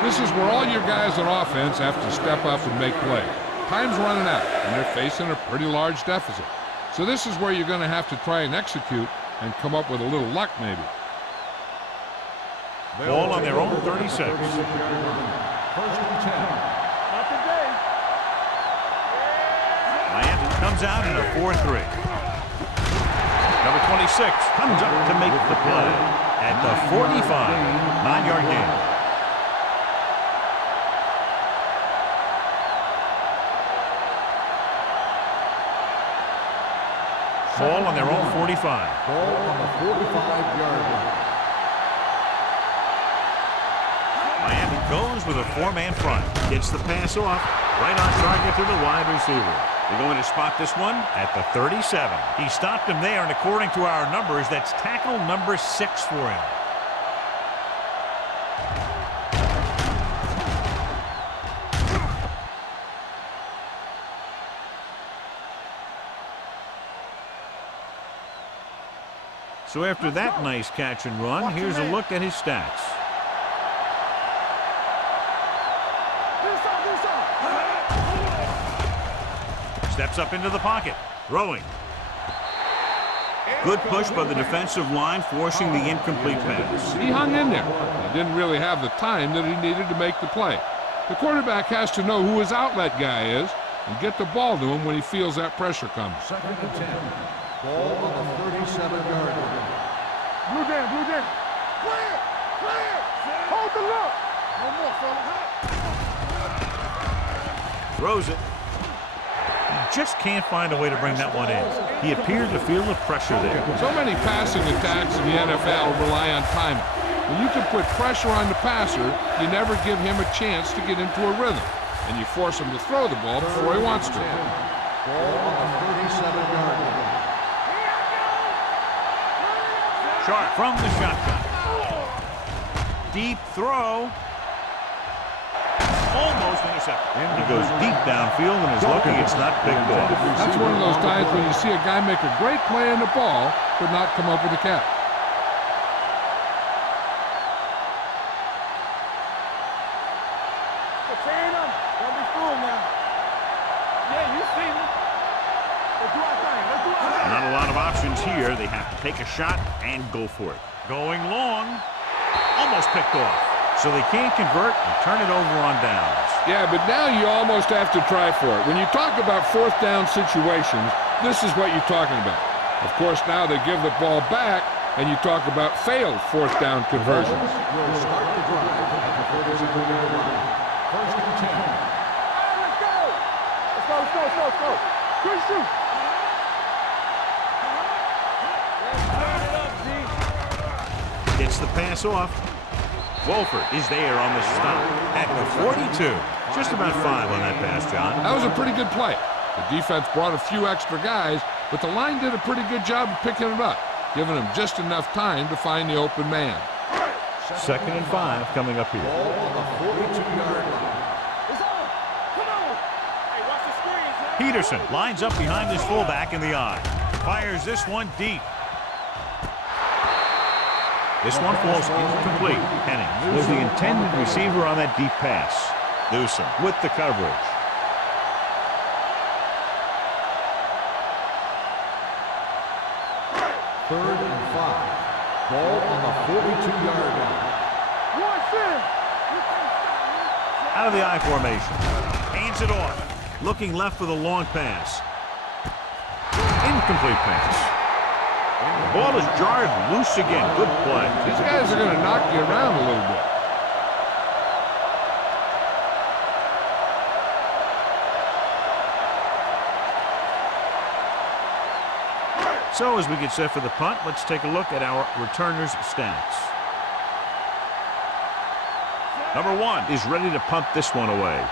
This is where all your guys on offense have to step up and make plays. Time's running out, and they're facing a pretty large deficit. So this is where you're going to have to try and execute and come up with a little luck, maybe. Ball on their own 36. 1st and 10. Not today. Miami comes out in a 4-3. Number 26 comes up to make the play at the 45. 9-yard gain. Ball on their own 45. Ball on the 45-yard line. Miami goes with a 4-man front. Gets the pass off. Right on target to the wide receiver. They're going to spot this one at the 37. He stopped him there, and according to our numbers, that's tackle number 6 for him. So after that nice catch and run, here's a look at his stats. Steps up into the pocket. Throwing. Good push by the defensive line, forcing the incomplete pass. He hung in there. He didn't really have the time that he needed to make the play. The quarterback has to know who his outlet guy is and get the ball to him when he feels that pressure coming. 2nd and 10. Ball on the 37-yard line. Blue down, blue down. Clear, clear. Hold the look. No more, fellas. Throws it. He just can't find a way to bring that one in. He appeared to feel the pressure there. So many passing attacks in the NFL rely on timing. When you can put pressure on the passer, you never give him a chance to get into a rhythm. And you force him to throw the ball before he wants to. Ball on the 37-yard line. Sharp from the shotgun. Deep throw. Almost intercepted. He goes deep downfield and is lucky it's not picked off. That's one of those times when you see a guy make a great play on the ball, but not come up with a catch. Contain him. Don't be fooled now. Yeah, you see me. Let's do our thing. Let's do our thing. Not a lot of options here. They have to take a shot and go for it. Going long. Almost picked off. So they can't convert and turn it over on downs. Yeah, but now you almost have to try for it. When you talk about fourth down situations, this is what you're talking about. Of course, now they give the ball back, and you talk about failed fourth down conversions. Will start the drive at the 37-yard line. First and 10. Let's go. Let's go, let's go, let's go, let's go. Good shoot. Turn it up, G. Gets the pass off. Wolford is there on the stop at the 42. Just about 5 on that pass, John. That was a pretty good play. The defense brought a few extra guys, but the line did a pretty good job of picking it up, giving them just enough time to find the open man. 2nd and 5 coming up here. Ball on the 42-yard line. It's on. Come on. Hey, watch the screens, man. Peterson lines up behind his fullback in the eye. Fires this one deep. This one falls incomplete. Henning was the intended receiver on that deep pass. Newsom with the coverage. Third and 5. Ball on the 42-yard line. Watch it. Out of the I formation. Hands it off. Looking left for the long pass. Incomplete pass. The ball is jarred loose again. Good play. These guys are going to knock you around a little bit. So as we get set for the punt, let's take a look at our returners' stats. Number 1 is ready to punt this one away.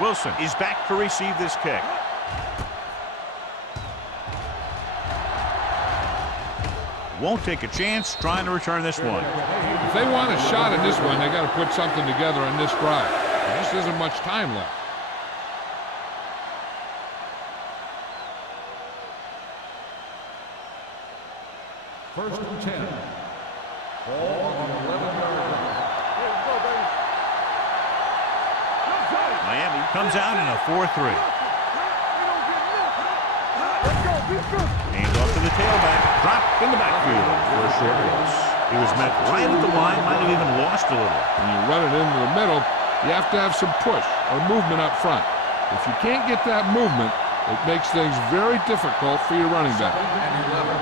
Wilson is back to receive this kick. Won't take a chance trying to return this one. If they want a shot at this one, they got to put something together on this drive. There just isn't much time left. First and 10. Ball on the 11-yard line. Here we go, baby. Let's go. Miami comes out in a 4-3. We don't get nothing. Let's go. Be good. Hands off to the tailback. Dropped in the backfield for a short loss. He was met right at the line. Might have even lost a little. When you run it into the middle, you have to have some push or movement up front. If you can't get that movement, it makes things very difficult for your running back. Second and 11.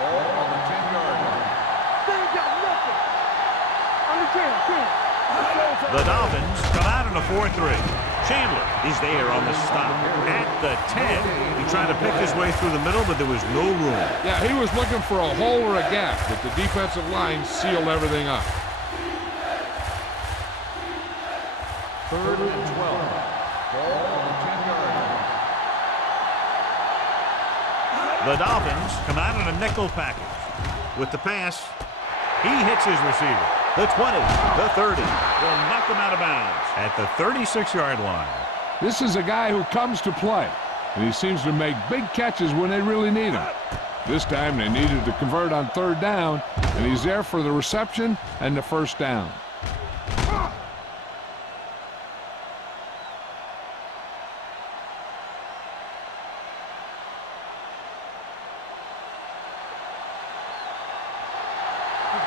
Ball on the 10-yard line. They ain't got nothing. On the 10. The Dolphins come out in a 4-3. Chandler is there on the stop at the 10. He tried to pick his way through the middle, but there was no room. Yeah, he was looking for a hole or a gap, but the defensive line sealed everything up. Third and 12. Ball on the 10-yard line. The Dolphins come out in a nickel package. With the pass, he hits his receiver. The 20, the 30, will knock him out of bounds at the 36-yard line. This is a guy who comes to play, and he seems to make big catches when they really need him. This time they needed to convert on 3rd down, and he's there for the reception and the 1st down.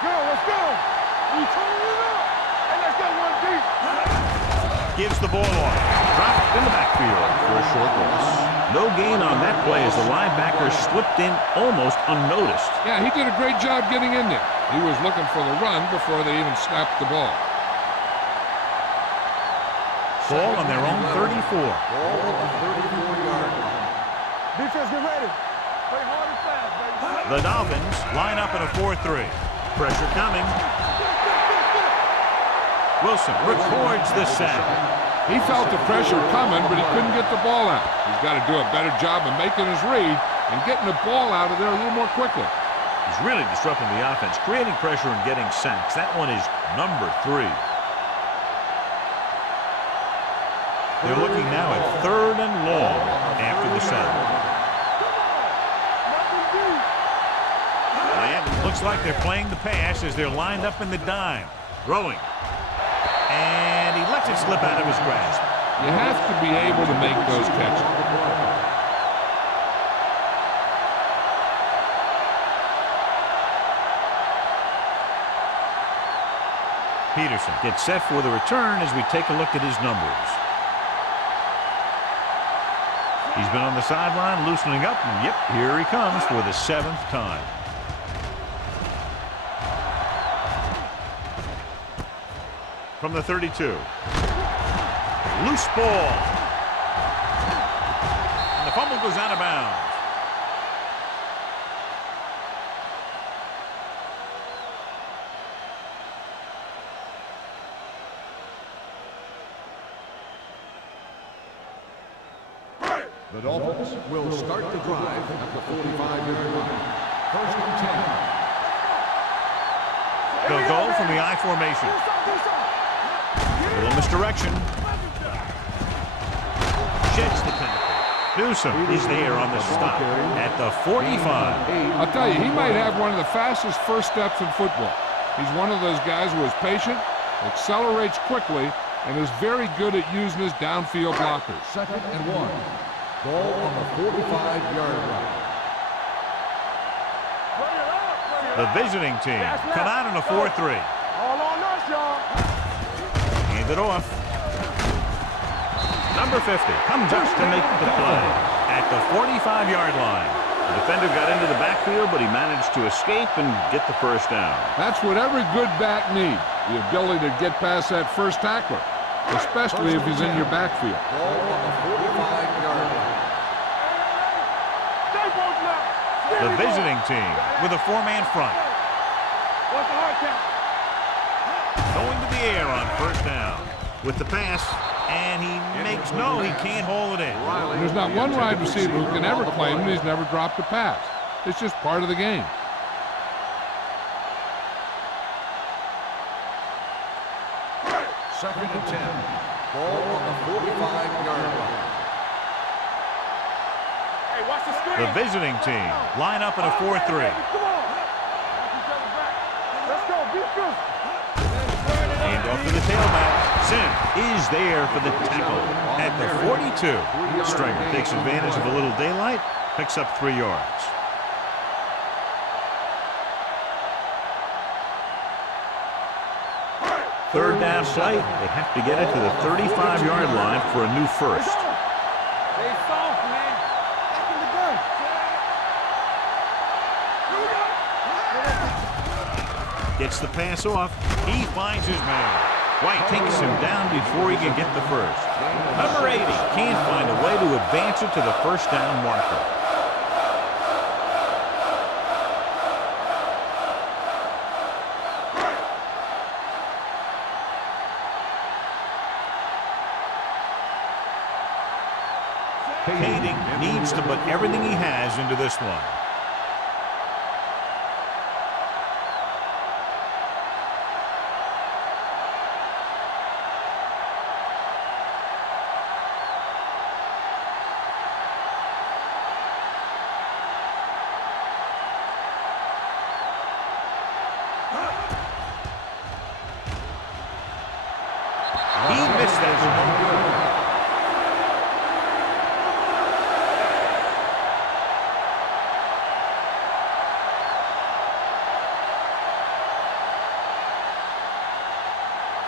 Let's go. We turn it up. And let's go one deep. Gives the ball off. Dropped in the backfield for a short loss. No gain on that play as the linebacker slipped in almost unnoticed. Yeah, he did a great job getting in there. He was looking for the run before they even snapped the ball. Ball on their own 34. Ball on the 34-yard line. Defense, get ready. Play hard and fast, baby. The Dolphins line up in a 4-3. Pressure coming. Wilson records the sack. He felt the pressure coming, but he couldn't get the ball out. He's got to do a better job of making his read and getting the ball out of there a little more quickly. He's really disrupting the offense, creating pressure and getting sacks. That one is number 3. They're looking now at 3rd and long after the sack. Miami looks like they're playing the pass as they're lined up in the dime. Throwing. And he lets it slip out of his grasp. You have to be able to make those catches. Peterson gets set for the return as we take a look at his numbers. He's been on the sideline loosening up, and yep, here he comes for the 7th time. From the 32. Loose ball. And the fumble goes out of bounds. The Dolphins will start the drive at the 45-yard line. 1st and 10. They'll go from the I formation. A little misdirection. Sheds the penalty. Newsom is there on the stop at the 45. I'll tell you, he might have one of the fastest first steps in football. He's one of those guys who is patient, accelerates quickly, and is very good at using his downfield blockers. 2nd and 1. Ball on the 45-yard line. The visiting team come out in a 4-3. All on us, y'all. Hand it off. Number 50 comes up to make the play at the 45-yard line. The defender got into the backfield, but he managed to escape and get the first down. That's what every good back needs, the ability to get past that first tackler, especially if he's in your backfield. Ball on the 45-yard line. The visiting team with a 4-man front. What's the hard count? Going to the air on 1st down with the pass, and he makes no, he can't hold it in. There's not one wide receiver who can ever claim that he's never dropped a pass. It's just part of the game. Second and 10. Ball on the 45-yard line. Hey, watch the screen. The visiting team line up in a 4-3. Come on. Let's go. Be good. Hand off to the tailback. Sim is there for the tackle at the 42. Stringer takes advantage of a little daylight, picks up 3 yards. Third down play. They have to get it to the 35-yard line for a new first. Stay soft, man. Back in the gun. Gets the pass off. He finds his man. White takes him down before he can get the first. Number 80 can't find a way to advance it to the first down marker. Kading needs to put everything he has into this one. He missed that one.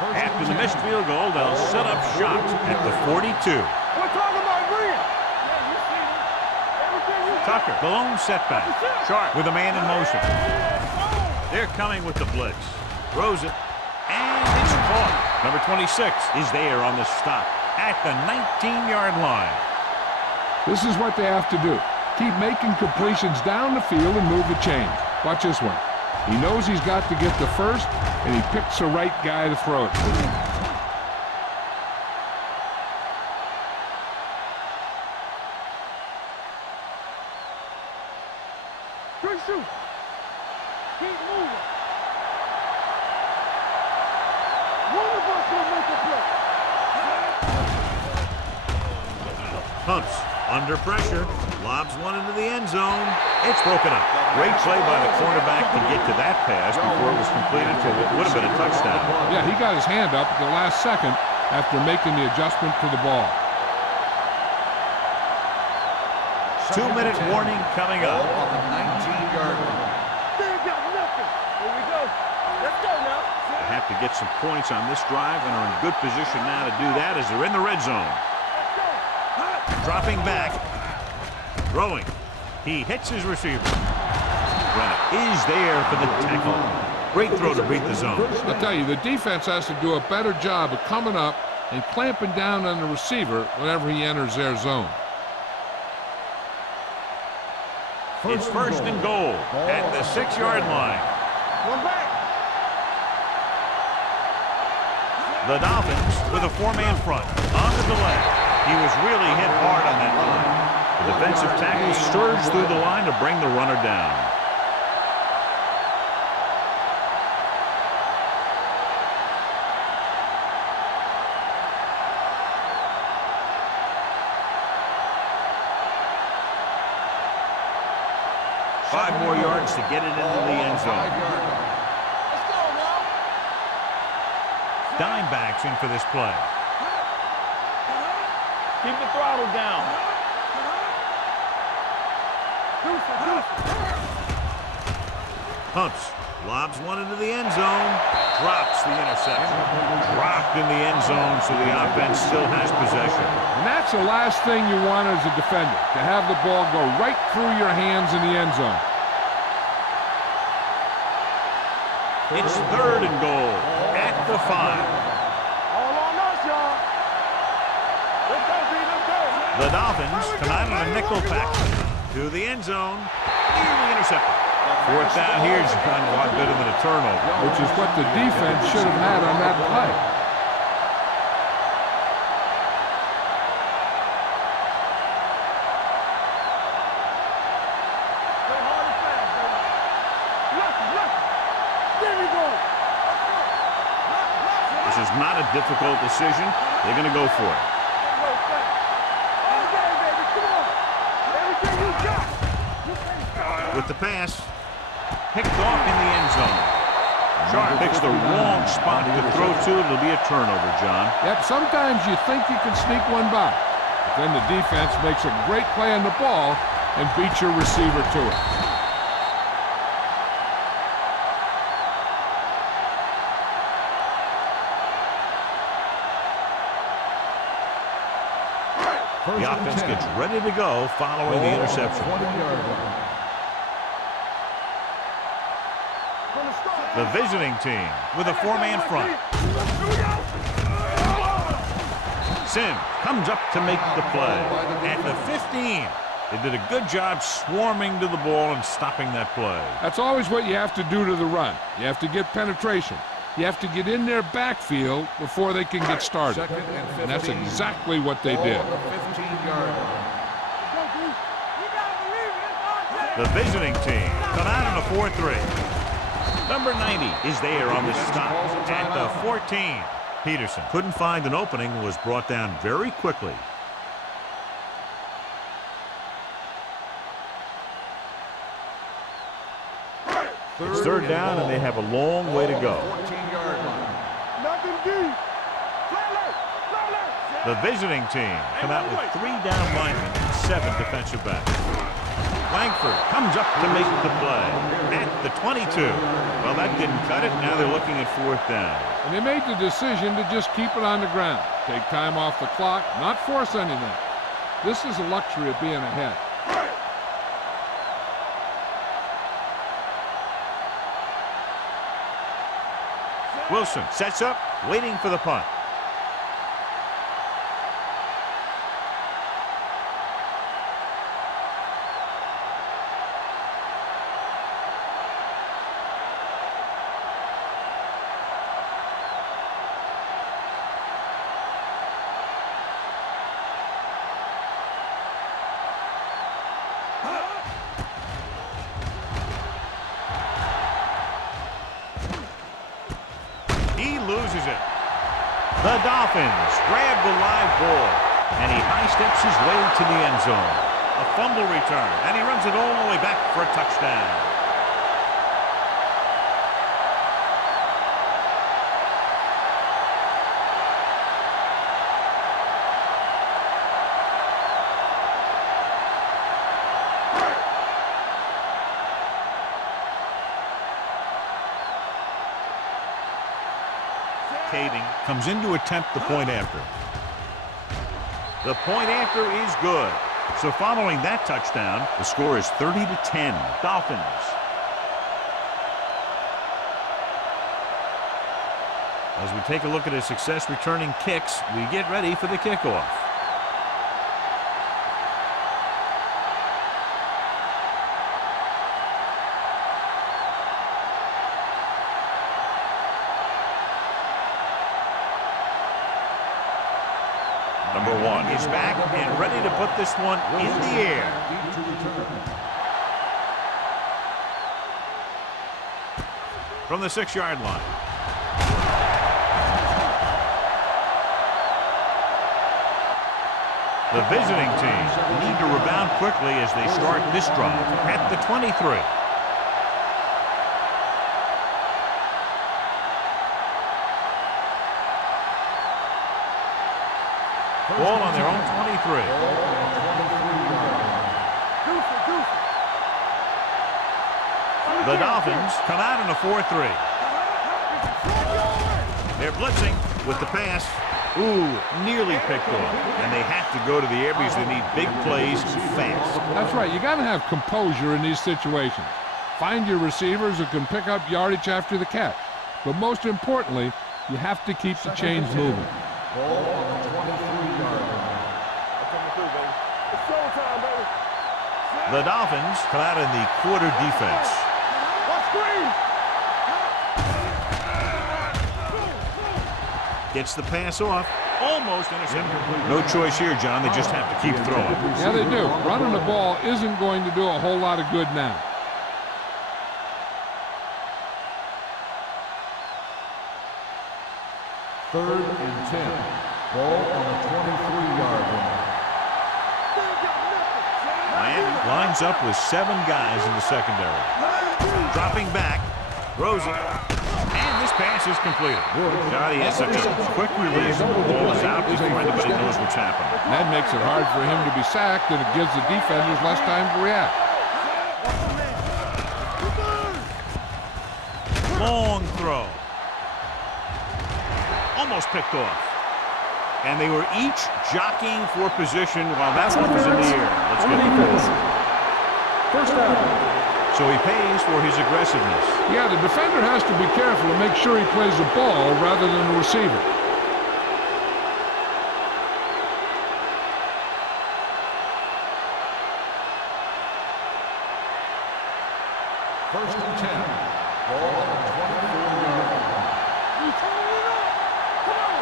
After the missed field goal, they'll set up shop at the 42. We're talking about green. Yeah, you see it. Everything you Tucker, the lone setback. Sharp with a man in motion. They're coming with the blitz. Throws it, and it's caught. Number 26 is there on the stop at the 19-yard line. This is what they have to do. Keep making completions down the field and move the chains. Watch this one. He knows he's got to get the first, and he picks the right guy to throw it to. Good shoot. Keep moving. One of us will make a play. Pumps under pressure. Lobs one into the end zone. It's broken up. Great play by the cornerback to get to that pass before it was completed for what would have been a touchdown. Yeah, he got his hand up at the last second after making the adjustment to the ball. 2-minute warning coming up. On the 19-yard line. They ain't got nothing. Here we go. Let's go now. They have to get some points on this drive and are in good position now to do that as they're in the red zone. Dropping back. Throwing. He hits his receiver. Brennan is there for the tackle. Great throw to beat the zone. I'll tell you, the defense has to do a better job of coming up and clamping down on the receiver whenever he enters their zone. It's first and goal at the 6-yard line. One back. The Dolphins with a 4-man front on the delay. He was really hit hard on that line. The defensive tackle surged through the line to bring the runner down. Five more yards to get it into the end zone. Let's go now. Dime backs in for this play. Keep the throttle down. Pumps. Lobs one into the end zone. Drops the interception. Dropped in the end zone, so the offense still has possession. And that's the last thing you want as a defender, to have the ball go right through your hands in the end zone. It's third and goal at the 5. All on us, y'all. Let's go, B. Let's go. The Dolphins come out in a nickel package to the end zone. Nearly intercepted. Fourth down here is kind of a lot better than a turnover. Which is what the defense should have had on that play. Play hard and fast, baby. Left. There we go. This is not a difficult decision. They're going to go for it. All day, baby. Come on. Everything you got. With the pass, picked off in the end zone. Sharp picks the wrong spot to throw to. It'll be a turnover, John. Yep, sometimes you think you can sneak one by, but then the defense makes a great play on the ball and beats your receiver to it. The offense gets ready to go following the interception. 20-yard line. The visiting team with a 4-man front. Sim comes up to make the play at the 15. They did a good job swarming to the ball and stopping that play. That's always what you have to do to the run. You have to get penetration. You have to get in their backfield before they can get started. Second and 15. And that's exactly what they did. On the 15-yard line. The visiting team come out in a 4-3. Number 90 is there on the stop at the 14. Peterson couldn't find an opening and was brought down very quickly. It's third down, and they have a long way to go. 14-yard line. Nothing deep. The visiting team come out with 3 down linemen and 7 defensive backs. Langford comes up to make the play at the 22. Well, that didn't cut it. Now they're looking at 4th down. And they made the decision to just keep it on the ground. Take time off the clock, not force anything. This is the luxury of being ahead. Wilson sets up, waiting for the punt. loses it. The Dolphins grab the live ball, and he high steps his way to the end zone. A fumble return, and he runs it all the way back for a touchdown. Caving comes in to attempt the point after. The point after is good. So following that touchdown, the score is 30-10, Dolphins. As we take a look at his success returning kicks, we get ready for the kickoff. Number 1 is back and ready to put this one in the air. From the 6-yard line. The visiting team need to rebound quickly as they start this drive at the 23. Ball on their own 23. The Dolphins come out in a 4-3. They're blitzing with the pass. Ooh, nearly picked off. And they have to go to the air because they need big plays fast. That's right. You got to have composure in these situations. Find your receivers who can pick up yardage after the catch. But most importantly, you have to keep the chains moving. Ball on the 23-yard line. It's showtime, baby. The Dolphins come out in the quarter defense. Watch screen. Gets the pass off. Almost intercepted. No choice here, John. They just have to keep throwing. Yeah, they do. Running the ball isn't going to do a whole lot of good now. Third and 10. Ball on the 23-yard line. Miami lines up with 7 guys in the secondary. Dropping back. Throws it. And this pass is completed. God, he has such a quick release. The ball is out before anybody knows what's happening. That makes it hard for him to be sacked, and it gives the defenders less time to react. Long throw. Almost picked off. And they were each jockeying for position while that one was in the air. Let's get the ball. First down. So he pays for his aggressiveness. Yeah, the defender has to be careful to make sure he plays the ball rather than the receiver. First and 10. Ball on the 24-yard line. Come on.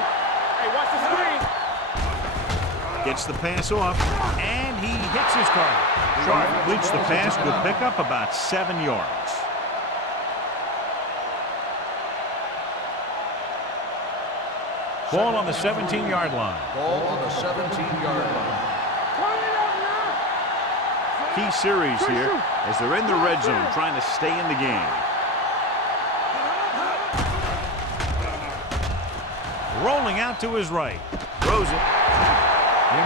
Hey, watch the screen. Gets the pass off, and he hits his target. Sharp completes the pass, will pick up about 7 yards. Ball on the 17-yard line. Ball on the 17-yard line. Key series here as they're in the red zone trying to stay in the game. Rolling out to his right. Throws it.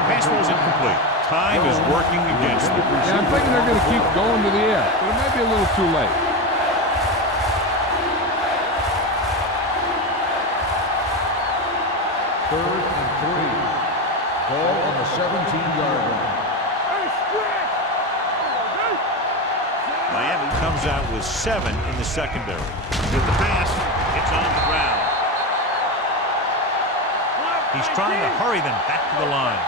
Pass was incomplete. Time is working against them. Yeah, I'm thinking they're going to keep going to the air, but it may be a little too late. Third and 3. Ball on the 17-yard line. Miami comes out with 7 in the secondary. With the pass, it's on the ground. He's trying to hurry them back to the line.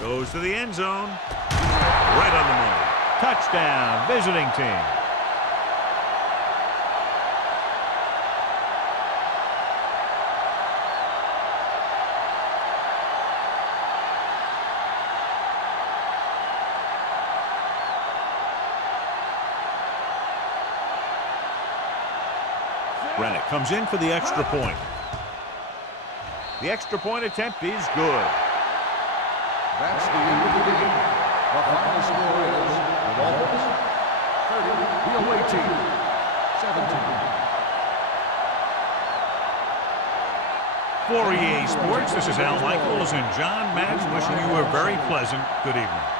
Goes to the end zone. Right on the money. Touchdown, visiting team. Rennick comes in for the extra point. The extra point attempt is good. That's the end of the game. The final score is the Dolphins 30, the away team 17. For EA Sports, this is Al Michaels and John Madden wishing you a very pleasant good evening.